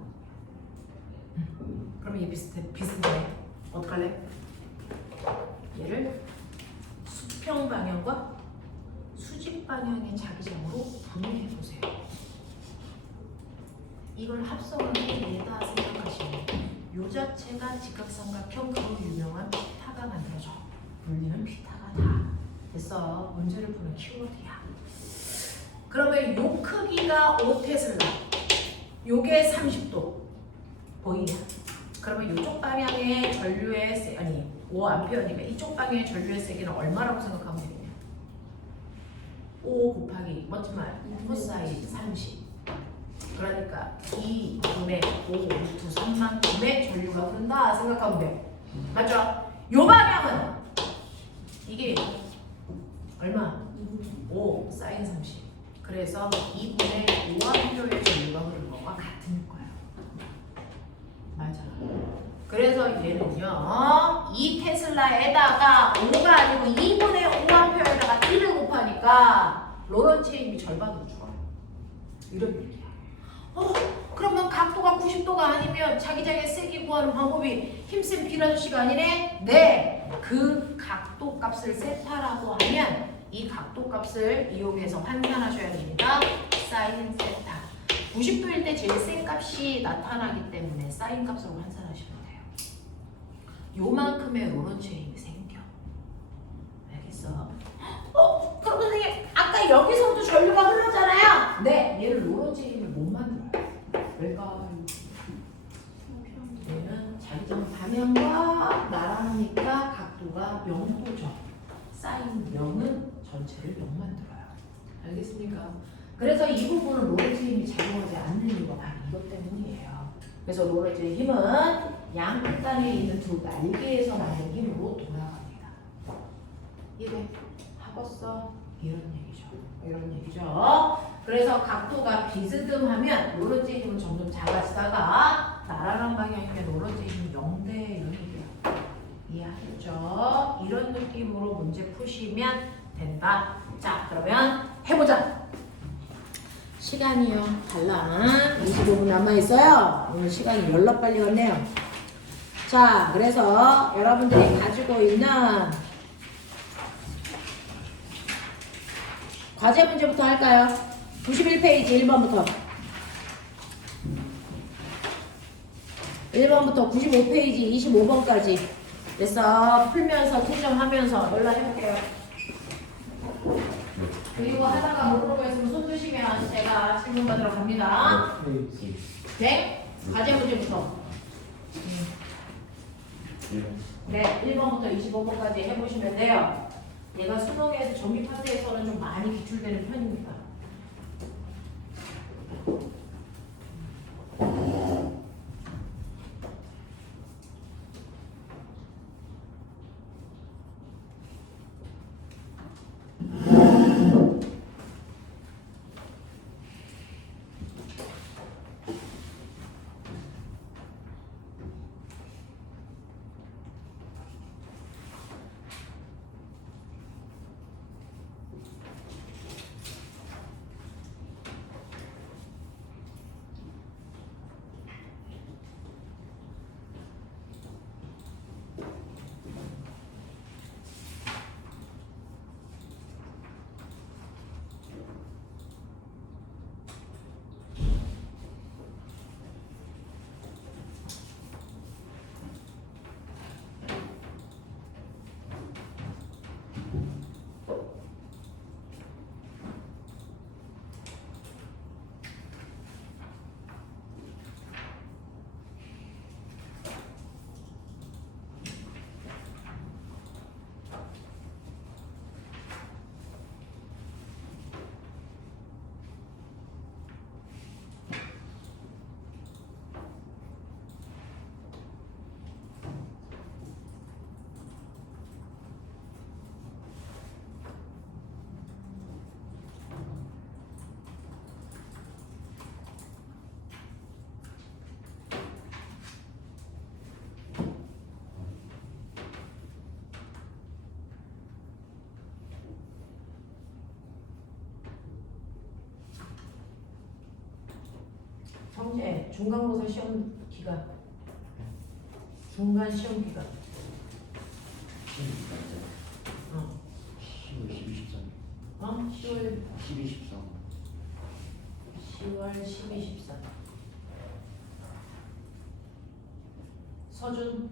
그러면 얘 비슷해. 어떡할래? 얘를 수평 방향과 수직 방향의 자기장으로 분해해 보세요. 이걸 합성을 해내다 생각하시면 요 자체가 직각삼각형 그 유명한 피타가 만들어져. 물리는 피타가 다. 됐어. 문제를 푸는 키워드야. 그러면 요 크기가 5테슬라. 요게 30도. 보이냐? 그러면 이쪽 방향의 전류의 5A니까 이쪽 방향의 전류의 세기는 얼마라고 생각하면 되겠냐? 5 곱하기 멋진 말 코사인 30. 그러니까 2분의 5 루트 3만큼의 전류가 흐른다 생각하면 돼. 맞죠? 요 방향은 이게 얼마? 5 사인 30. 그래서 2분의 5A의 전류가 흐르는 거와 같은 거야. 맞아. 그래서 얘는요, 이 테슬라에다가 5가 아니고 2분의 5A에다가 1을 곱하니까 로런츠의 힘이 절반으로 줄어요. 이런 얘기야. 그러면 각도가 90도가 아니면 자기장의 세기 구하는 방법이 힘센 비라저씨가 아니네? 네. 그 각도 값을 세타라고 하면 이 각도 값을 이용해서 환산하셔야 됩니다. 사인 세타. 90도일 때 제일 센 값이 나타나기 때문에 사인 값으로 환산하시면 돼요. 요만큼의 로런츠의 힘이 생겨. 알겠어? 그럼 선생님 아까 여기서도 전류가 흘렀잖아요. 네, 얘를 로런츠의 힘을 못 만들어요. 왜일까요? 얘는 자기장 방향과 나란하니까 각도가 0도죠. 사인 0은 전체를 0 만들어요. 알겠습니까? 그래서 이 부분은 로렌츠의 힘이 작용하지 않는 이유가 바로 이것 때문이에요. 그래서 로렌츠의 힘은 양 끝단에 있는 두 날개에서 나는 힘으로 돌아갑니다. 이래 하겠어? 이런 얘기죠. 그래서 각도가 비스듬하면 로렌츠의 힘은 점점 작아지다가 나란한 방향이면 로렌츠의 힘이 0대 이런 얘기야. 이해하셨죠? 이런 느낌으로 문제 푸시면 된다. 자, 그러면 해보자. 시간이요. 달라. 25분 남아있어요. 오늘 시간이 열나 빨리 갔네요. 자, 그래서 여러분들이 가지고 있는 과제 문제부터 할까요? 91페이지 1번부터. 1번부터 95페이지 25번까지. 그래서 풀면서 채점하면서 연락해볼게요. 그리고 하다가 모르는 거 있으면 손 드시면 제가 질문 받으러 갑니다. 네? 과제 문제부터. 네, 1번부터 25번까지 해보시면 돼요. 얘가 수능에서 정비 파트에서는 좀 많이 기출되는 편입니다. 성재 중간고사 시험 기간, 중간 시험 기간. 10월 12, 13. 10월 12, 13. 10월 12, 14. 서준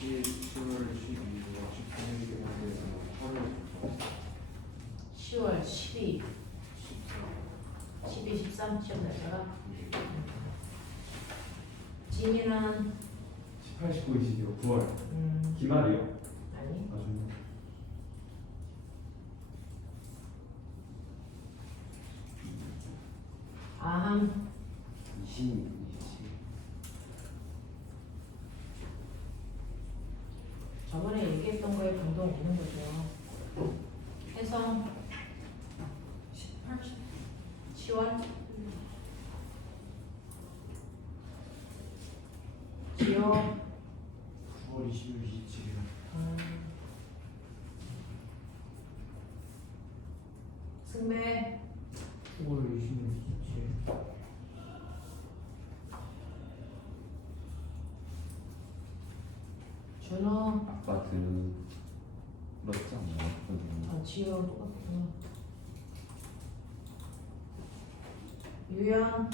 10월 12, 10월 12, 12, 13 시험 날짜가. 진이는 18, 19, 20이요. 9월. 기말이요? 아니. 나중에. 아함 26, 27. 저번에 얘기했던 거에 변동 없는 거죠. 해성 18, 10월 지호 9월 20일, 27일. 승매 9월 20일, 27일. 준호 아까 들었지 않나요? 지호 똑같구나. 유연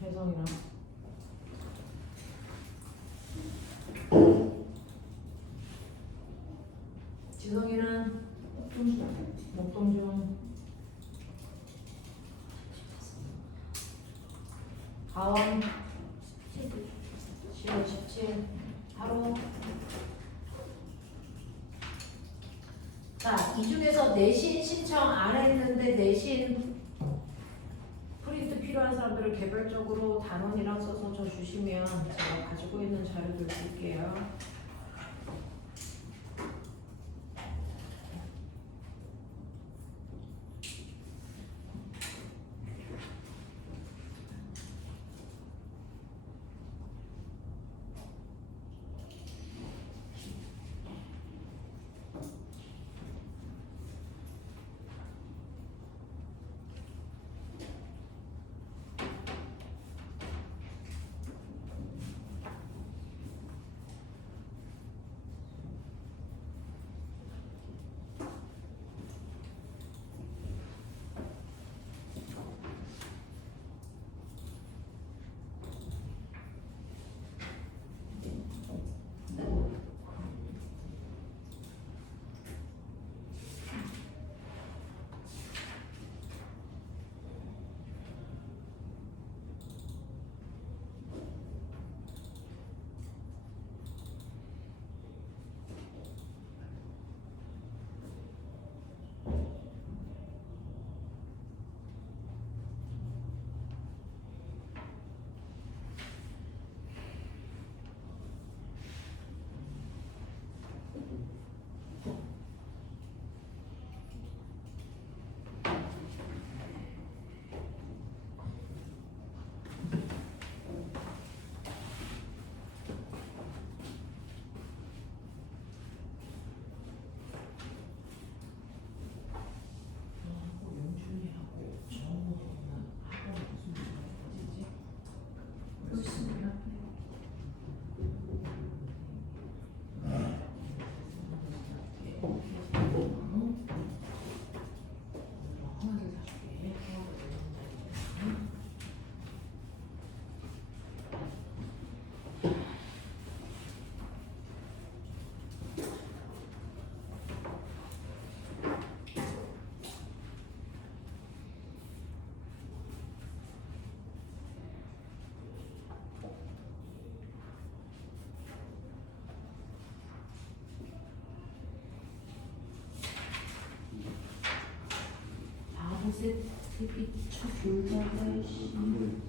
혜성이랑 지성이는 목동중 가원 10월 17 하루. 자, 이 중에서 내신 신청 안 했는데 내신 프린트 필요한 사람들을 개별적으로 단원이랑 써서 저 주시면 제가 가지고 있는 자료들 줄게요. 그걸